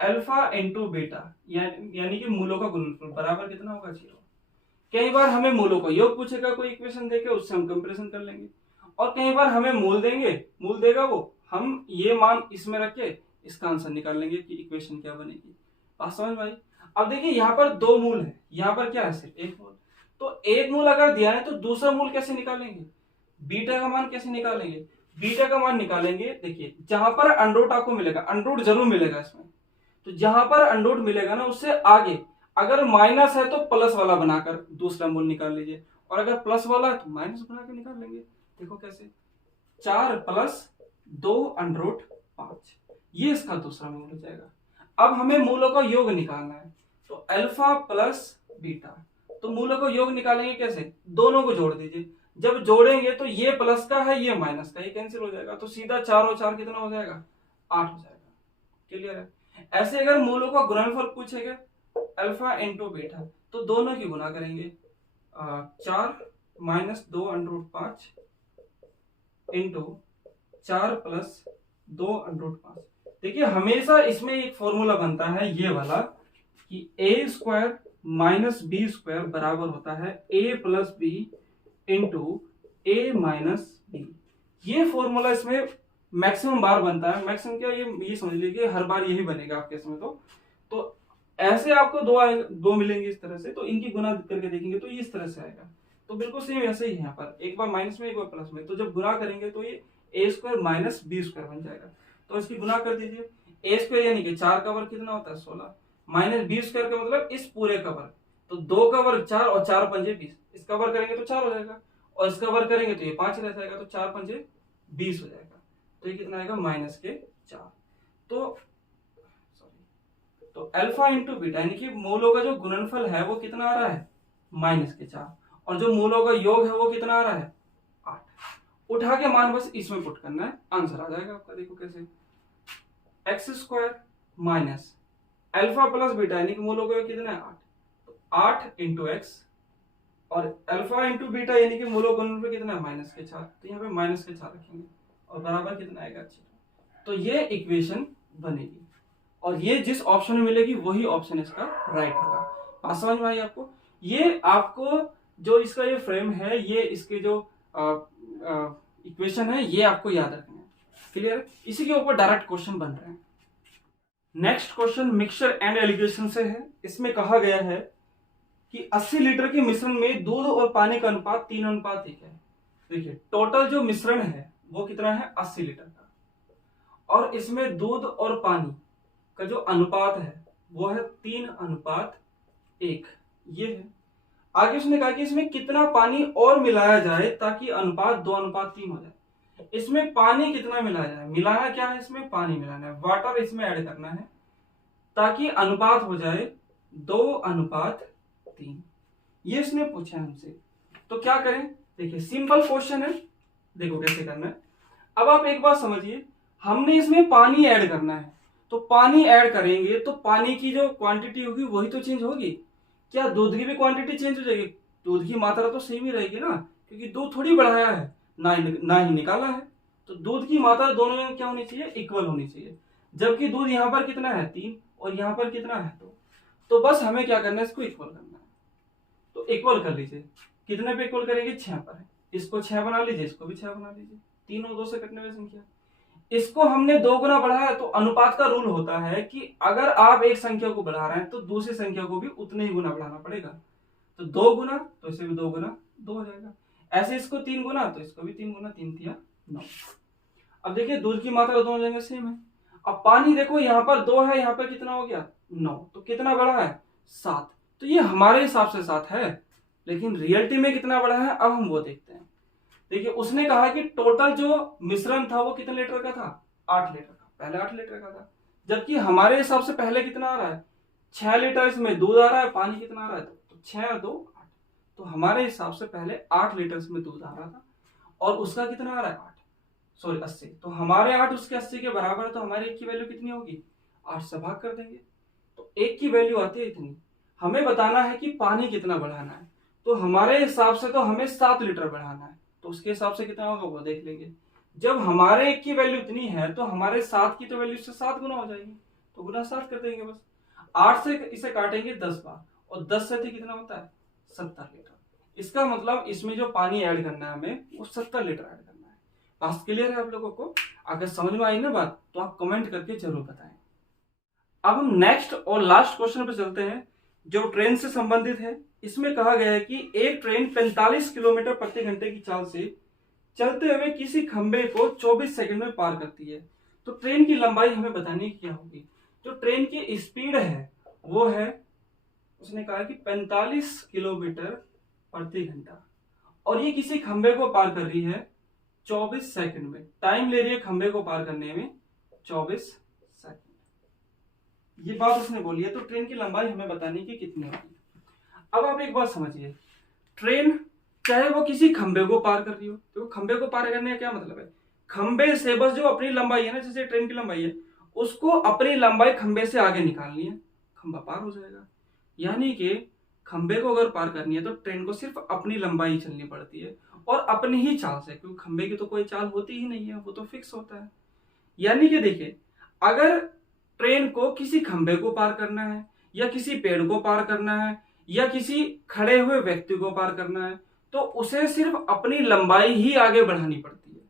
alpha into beta यानी कि मूलों का गुणनफल बराबर कितना होगा? 0। कई बार हमें मूलों का योग पूछेगा कोई इक्वेशन देके, उससे हम कंपैरिजन कर लेंगे, और कई बार हमें मूल देगा वो, हम ये मान इसमें रख के इसका आंसर निकाल लेंगे कि इक्वेशन क्या बनेगी। बात समझ में आई? अब देखिए यहाँ पर 2 मूल है, यहाँ पर क्या है? सिर्फ 1 मूल। तो 1 मूल अगर दिया है तो दूसरा मूल कैसे निकालेंगे? बीटा का मान कैसे निकालेंगे? बीटा का मान निकालेंगे। देखिए जहां पर अंडर आपको मिलेगा, अंडर जरूर मिलेगा इसमें, तो जहां पर अंडर मिलेगा ना उससे आगे अगर माइनस है तो प्लस वाला बनाकर दूसरा मूल निकाल लीजिए, और अगर प्लस वाला है तो माइनस बना के निकाल लेंगे। देखो कैसे, 4 प्लस 2 अंडर रूट 5, ये इसका दूसरा मूल हो जाएगा। अब हमें मूलों का योग निकालना है, तो अल्फा प्लस बीटा, तो मूलों का योग निकालेंगे कैसे, दोनों को जोड़ दीजिए। जब जोड़ेंगे तो ये प्लस का है ये माइनस का, ये कैंसिल हो जाएगा, तो सीधा 4 और 4 कितना हो जाएगा, 8 हो जाएगा। क्लियर है। ऐसे अगर मूलों का गुणनफल पूछेगा अल्फा इंटू बीटा, तो दोनों की गुना करेंगे, 4 minus 2 under root 5 into 4 plus 2 under root 5। देखिए हमेशा इसमें एक फॉर्मूला बनता है ये वाला कि ए स्क्वायर माइनस बी स्क्वायर बराबर होता है ए प्लस बी इंटू ए माइनस बी। ये फॉर्मूला इसमें मैक्सिमम बार बनता है। मैक्सिमम क्या, ये समझ लीजिए हर बार यही बनेगा आपके इसमें। तो ऐसे आपको दो मिलेंगे इस तरह से, तो इनकी गुना करके देखेंगे तो ये इस तरह से आएगा। तो बिल्कुल सेम ऐसे ही है यहाँ पर, एक बार माइनस में एक बार प्लस में, तो जब गुना करेंगे तो ये ए स्क्वायर माइनस बी स्क्वायर बन जाएगा। तो इसकी गुना कर दीजिए, ए स्क्वायर यानी कि 4 का वर्ग कितना होता है 16, माइनस बी स्क्वायर का मतलब इस पूरे का वर्ग, तो 2 का वर्ग 4 और 4 पंजे 20, इसका वर्ग करेंगे तो 4 हो जाएगा, और इसका वर्ग करेंगे तो ये 5 रह जाएगा, तो 4 पंजे 20 हो जाएगा। तो ये कितना आएगा माइनस के 4। तो अल्फा इंटू बीटा यानी कि मूलों का जो गुणनफल है वो कितना आ रहा है माइनस के 4, और जो मूलों का योग है वो कितना आ रहा है 8। उठा के मान बस इसमें पुट करना है, आंसर आ जाएगा आपका। देखो कैसे, x square minus alpha plus beta यानी कि मूलों का योग कितना है 8, तो 8 इंटू एक्स, और अल्फा इंटू बीटा यानी कि मूलों का गुणनफल कितना है माइनस के 4, तो यहाँ पे माइनस के 4 रखेंगे और बराबर कितना आएगा 0। तो ये इक्वेशन बनेगी, और ये जिस ऑप्शन में मिलेगी वही ऑप्शन इसका राइट होगा। बात समझ में आई आपको। ये आपको जो इसका ये फ्रेम है, ये इसके जो इक्वेशन है ये आपको याद रखना है। क्लियर। इसी के ऊपर डायरेक्ट क्वेश्चन बन रहे हैं। Next question mixture and allegation से है। इसमें कहा गया है कि 80 लीटर के मिश्रण में दूध और पानी का अनुपात 3:1 है। देखिए टोटल जो मिश्रण है वो कितना है 80 लीटर का, और इसमें दूध और पानी का जो अनुपात है वो है 3:1 ये है। आगे उसने कहा कि इसमें कितना पानी और मिलाया जाए ताकि अनुपात 2:3 हो जाए। इसमें पानी कितना मिलाया जाए, मिलाना क्या है, इसमें पानी मिलाना है, वाटर इसमें ऐड करना है ताकि अनुपात हो जाए 2:3। ये इसने पूछा हमसे। तो क्या करें, देखिए सिंपल क्वेश्चन है, देखो कैसे करना है। अब आप एक बात समझिए, हमने इसमें पानी ऐड करना है, तो पानी ऐड करेंगे तो पानी की जो क्वांटिटी होगी वही तो चेंज होगी। क्या दूध की भी क्वांटिटी चेंज हो जाएगी? दूध की मात्रा तो सेम ही रहेगी ना, क्योंकि दूध थोड़ी बढ़ाया है ना ही निकाला है। तो दूध की मात्रा दोनों में क्या होनी चाहिए, इक्वल होनी चाहिए। जबकि दूध यहाँ पर कितना है 3 और यहाँ पर कितना है 2, तो बस हमें क्या करना है, इसको इक्वल करना है। तो इक्वल कर लीजिए, कितने पे इक्वल करेंगे 6 पर, इसको 6 बना लीजिए, इसको भी 6 बना लीजिए, 3 और 2 से कटने वाली संख्या। इसको हमने 2 गुना बढ़ाया, तो अनुपात का रूल होता है कि अगर आप एक संख्या को बढ़ा रहे हैं तो दूसरी संख्या को भी उतने ही गुना बढ़ाना पड़ेगा। तो 2 गुना, तो इसे भी 2 गुना 2 हो जाएगा। ऐसे इसको 3 गुना, तो इसको भी 3 गुना, 3 तिया 9। अब देखिए दूध की मात्रा दोनों जगह सेम है। अब पानी देखो यहाँ पर 2 है, यहाँ पर कितना हो गया 9, तो कितना बढ़ा है 7। तो ये हमारे हिसाब से 7 है, लेकिन रियलिटी में कितना बढ़ा है अब हम वो देखते हैं। देखिए उसने कहा कि टोटल जो मिश्रण था वो कितने लीटर का था 8 लीटर का, पहले 8 लीटर का था। जबकि हमारे हिसाब से पहले कितना आ रहा है 6 लीटर इसमें दूध आ रहा है, पानी कितना आ रहा है, तो 6 और 2 8। तो हमारे हिसाब से पहले 8 लीटर इसमें दूध आ रहा था, और उसका कितना आ रहा है 80। तो हमारे 8 उसके 80 के बराबर है, तो हमारे 1 की वैल्यू कितनी होगी 8 से भाग कर देंगे, तो 1 की वैल्यू आती है इतनी। हमें बताना है कि पानी कितना बढ़ाना है, तो हमारे हिसाब से तो हमें 7 लीटर बढ़ाना है, तो उसके हिसाब से कितना होगा वो देख लेंगे। जब हमारे 1 की वैल्यू इतनी है तो हमारे 7 की तो वैल्यू से 7 गुना हो जाएगी, तो गुना 7 कर देंगे बस। 8 से इसे काटेंगे 10 बार, और 10 से कितना होता है 70 लीटर। इसका मतलब इसमें जो पानी ऐड करना है हमें वो 70 लीटर ऐड करना है। बात क्लियर है आप लोगों को? अगर समझ में आई ना बात तो आप कमेंट करके जरूर बताएं। अब हम नेक्स्ट और लास्ट क्वेश्चन पे चलते हैं जो ट्रेन से संबंधित है। इसमें कहा गया है कि एक ट्रेन 45 किलोमीटर प्रति घंटे की चाल से चलते हुए किसी खंबे को 24 सेकंड में पार करती है। तो ट्रेन की लंबाई हमें बतानी क्या होगी। जो ट्रेन की स्पीड है वो है, उसने कहा कि 45 किलोमीटर प्रति घंटा, और ये किसी खंबे को पार कर रही है 24 सेकंड में। टाइम ले रही है खंबे को पार करने में 24 सेकंड। ये बात उसने बोली है। तो ट्रेन की लंबाई हमें बतानी कि कितनी होगी। अब आप एक बात समझिए, ट्रेन चाहे वो किसी खंबे को पार कर रही हो, तो खंबे को पार करने का क्या मतलब है, खंबे से बस जो अपनी लंबाई है ना, जैसे ट्रेन की लंबाई है, उसको अपनी लंबाई खंबे से आगे निकालनी है, खंबा पार हो जाएगा। यानी कि खंबे को अगर पार करनी है तो ट्रेन को सिर्फ अपनी लंबाई चलनी पड़ती है और अपनी ही चाल से, क्योंकि खंबे की तो कोई चाल होती ही नहीं है, वो तो फिक्स होता है। यानी कि देखिए, अगर ट्रेन को किसी खंबे को पार करना है या किसी पेड़ को पार करना है या किसी खड़े हुए व्यक्ति को पार करना है, तो उसे सिर्फ अपनी लंबाई ही आगे बढ़ानी पड़ती है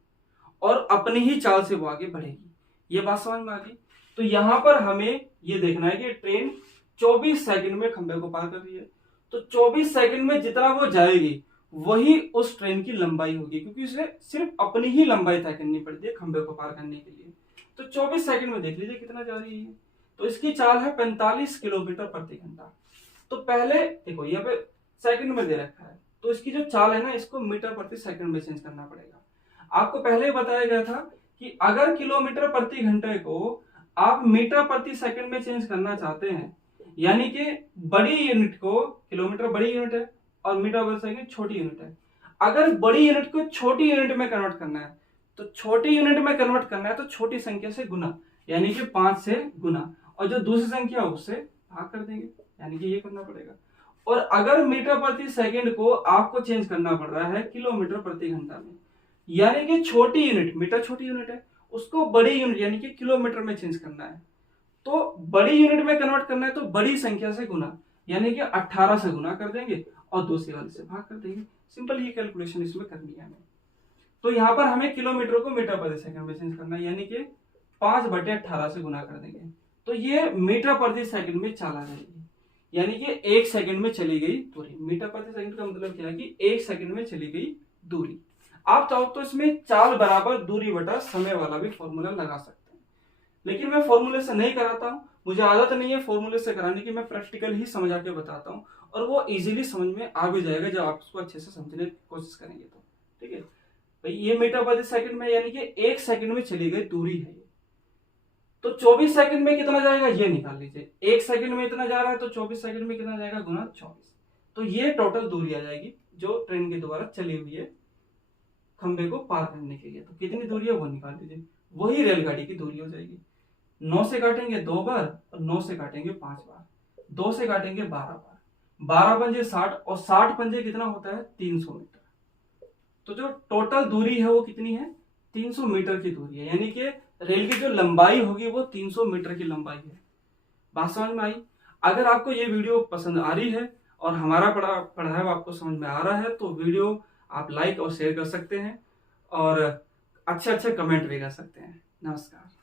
और अपनी ही चाल से वो आगे बढ़ेगी। ये बात समझ में आ गई। तो यहां पर हमें ये देखना है कि ट्रेन 24 सेकंड में खंबे को पार कर रही है, तो 24 सेकंड में जितना वो जाएगी वही उस ट्रेन की लंबाई होगी, क्योंकि उसे सिर्फ अपनी ही लंबाई तय करनी पड़ती है खंबे को पार करने के लिए। तो 24 सेकंड में देख लीजिए कितना जा रही है। तो इसकी चाल है 45 किलोमीटर प्रति घंटा। तो पहले देखो यहाँ पे सेकंड में दे रखा है, तो इसकी जो चाल है ना, इसको मीटर प्रति सेकंड में चेंज करना पड़ेगा। आपको पहले ही बताया गया था कि अगर किलोमीटर प्रति घंटे को आप मीटर प्रति सेकंड में चेंज करना चाहते हैं, यानी कि बड़ी यूनिट को, किलोमीटर बड़ी यूनिट है और मीटर प्रति सेकंड छोटी यूनिट है, अगर बड़ी यूनिट को छोटी यूनिट में कन्वर्ट करना है, तो छोटी यूनिट में कन्वर्ट करना है तो छोटी संख्या से गुना, यानी कि 5 से गुना, और जो दूसरी संख्या उससे भाग कर देंगे, यानी कि ये करना पड़ेगा। और अगर मीटर प्रति सेकंड को आपको चेंज करना पड़ रहा है किलोमीटर प्रति घंटा में, यानी कि छोटी यूनिट, मीटर छोटी यूनिट है, उसको बड़ी यूनिट यानी कि किलोमीटर में चेंज करना है, तो बड़ी यूनिट में कन्वर्ट करना है तो बड़ी संख्या से गुना, यानी कि 18 से गुना कर देंगे और दूसरी वाले से भाग कर देंगे। सिंपल ये कैलकुलेशन इसमें करनी है हमें। तो यहाँ पर हमें किलोमीटर को मीटर प्रति सेकंड में चेंज करना है, यानी कि 5/18 से गुना कर देंगे, तो ये मीटर प्रति सेकंड में चाल आ जाएगी, यानी कि 1 सेकंड में चली गई दूरी। मीटर प्रति सेकंड का मतलब क्या है कि 1 सेकंड में चली गई दूरी। आप चाहो तो इसमें चाल बराबर दूरी बटा समय वाला भी फॉर्मूला लगा सकते हैं, लेकिन मैं फॉर्मूले से नहीं कराता हूं, मुझे आदत नहीं है फॉर्मूले से कराने की, मैं प्रैक्टिकल ही समझा के बताता हूं और वो इजीली समझ में आ भी जाएगा जब आप उसको अच्छे से समझने की कोशिश करेंगे तो। ठीक है भाई, ये मीटर प्रति सेकंड में यानी कि 1 सेकंड में चली गई दूरी है। तो 24 सेकंड में कितना जाएगा ये निकाल लीजिए। 1 सेकंड में इतना जा रहा है तो 24 सेकंड में कितना जाएगा, गुना 24। तो ये टोटल दूरी आ जाएगी जो ट्रेन के द्वारा चली हुई है खंबे को पार करने के लिए। तो कितनी दूरी है वो निकाल लीजिए, वही रेलगाड़ी की दूरी हो जाएगी। 9 से काटेंगे 2 बार और 9 से काटेंगे 5 बार, 2 से काटेंगे 12 बार, 12 पंजे 60 और 60 पंजे कितना होता है 300 मीटर। तो जो टोटल दूरी है वो कितनी है, 300 मीटर की दूरी है, यानी कि रेल की जो लंबाई होगी वो 300 मीटर की लंबाई है। बात समझ में आई। अगर आपको ये वीडियो पसंद आ रही है और हमारा पढ़ाया आपको समझ में आ रहा है तो वीडियो आप लाइक और शेयर कर सकते हैं और अच्छे अच्छे कमेंट भी कर सकते हैं। नमस्कार।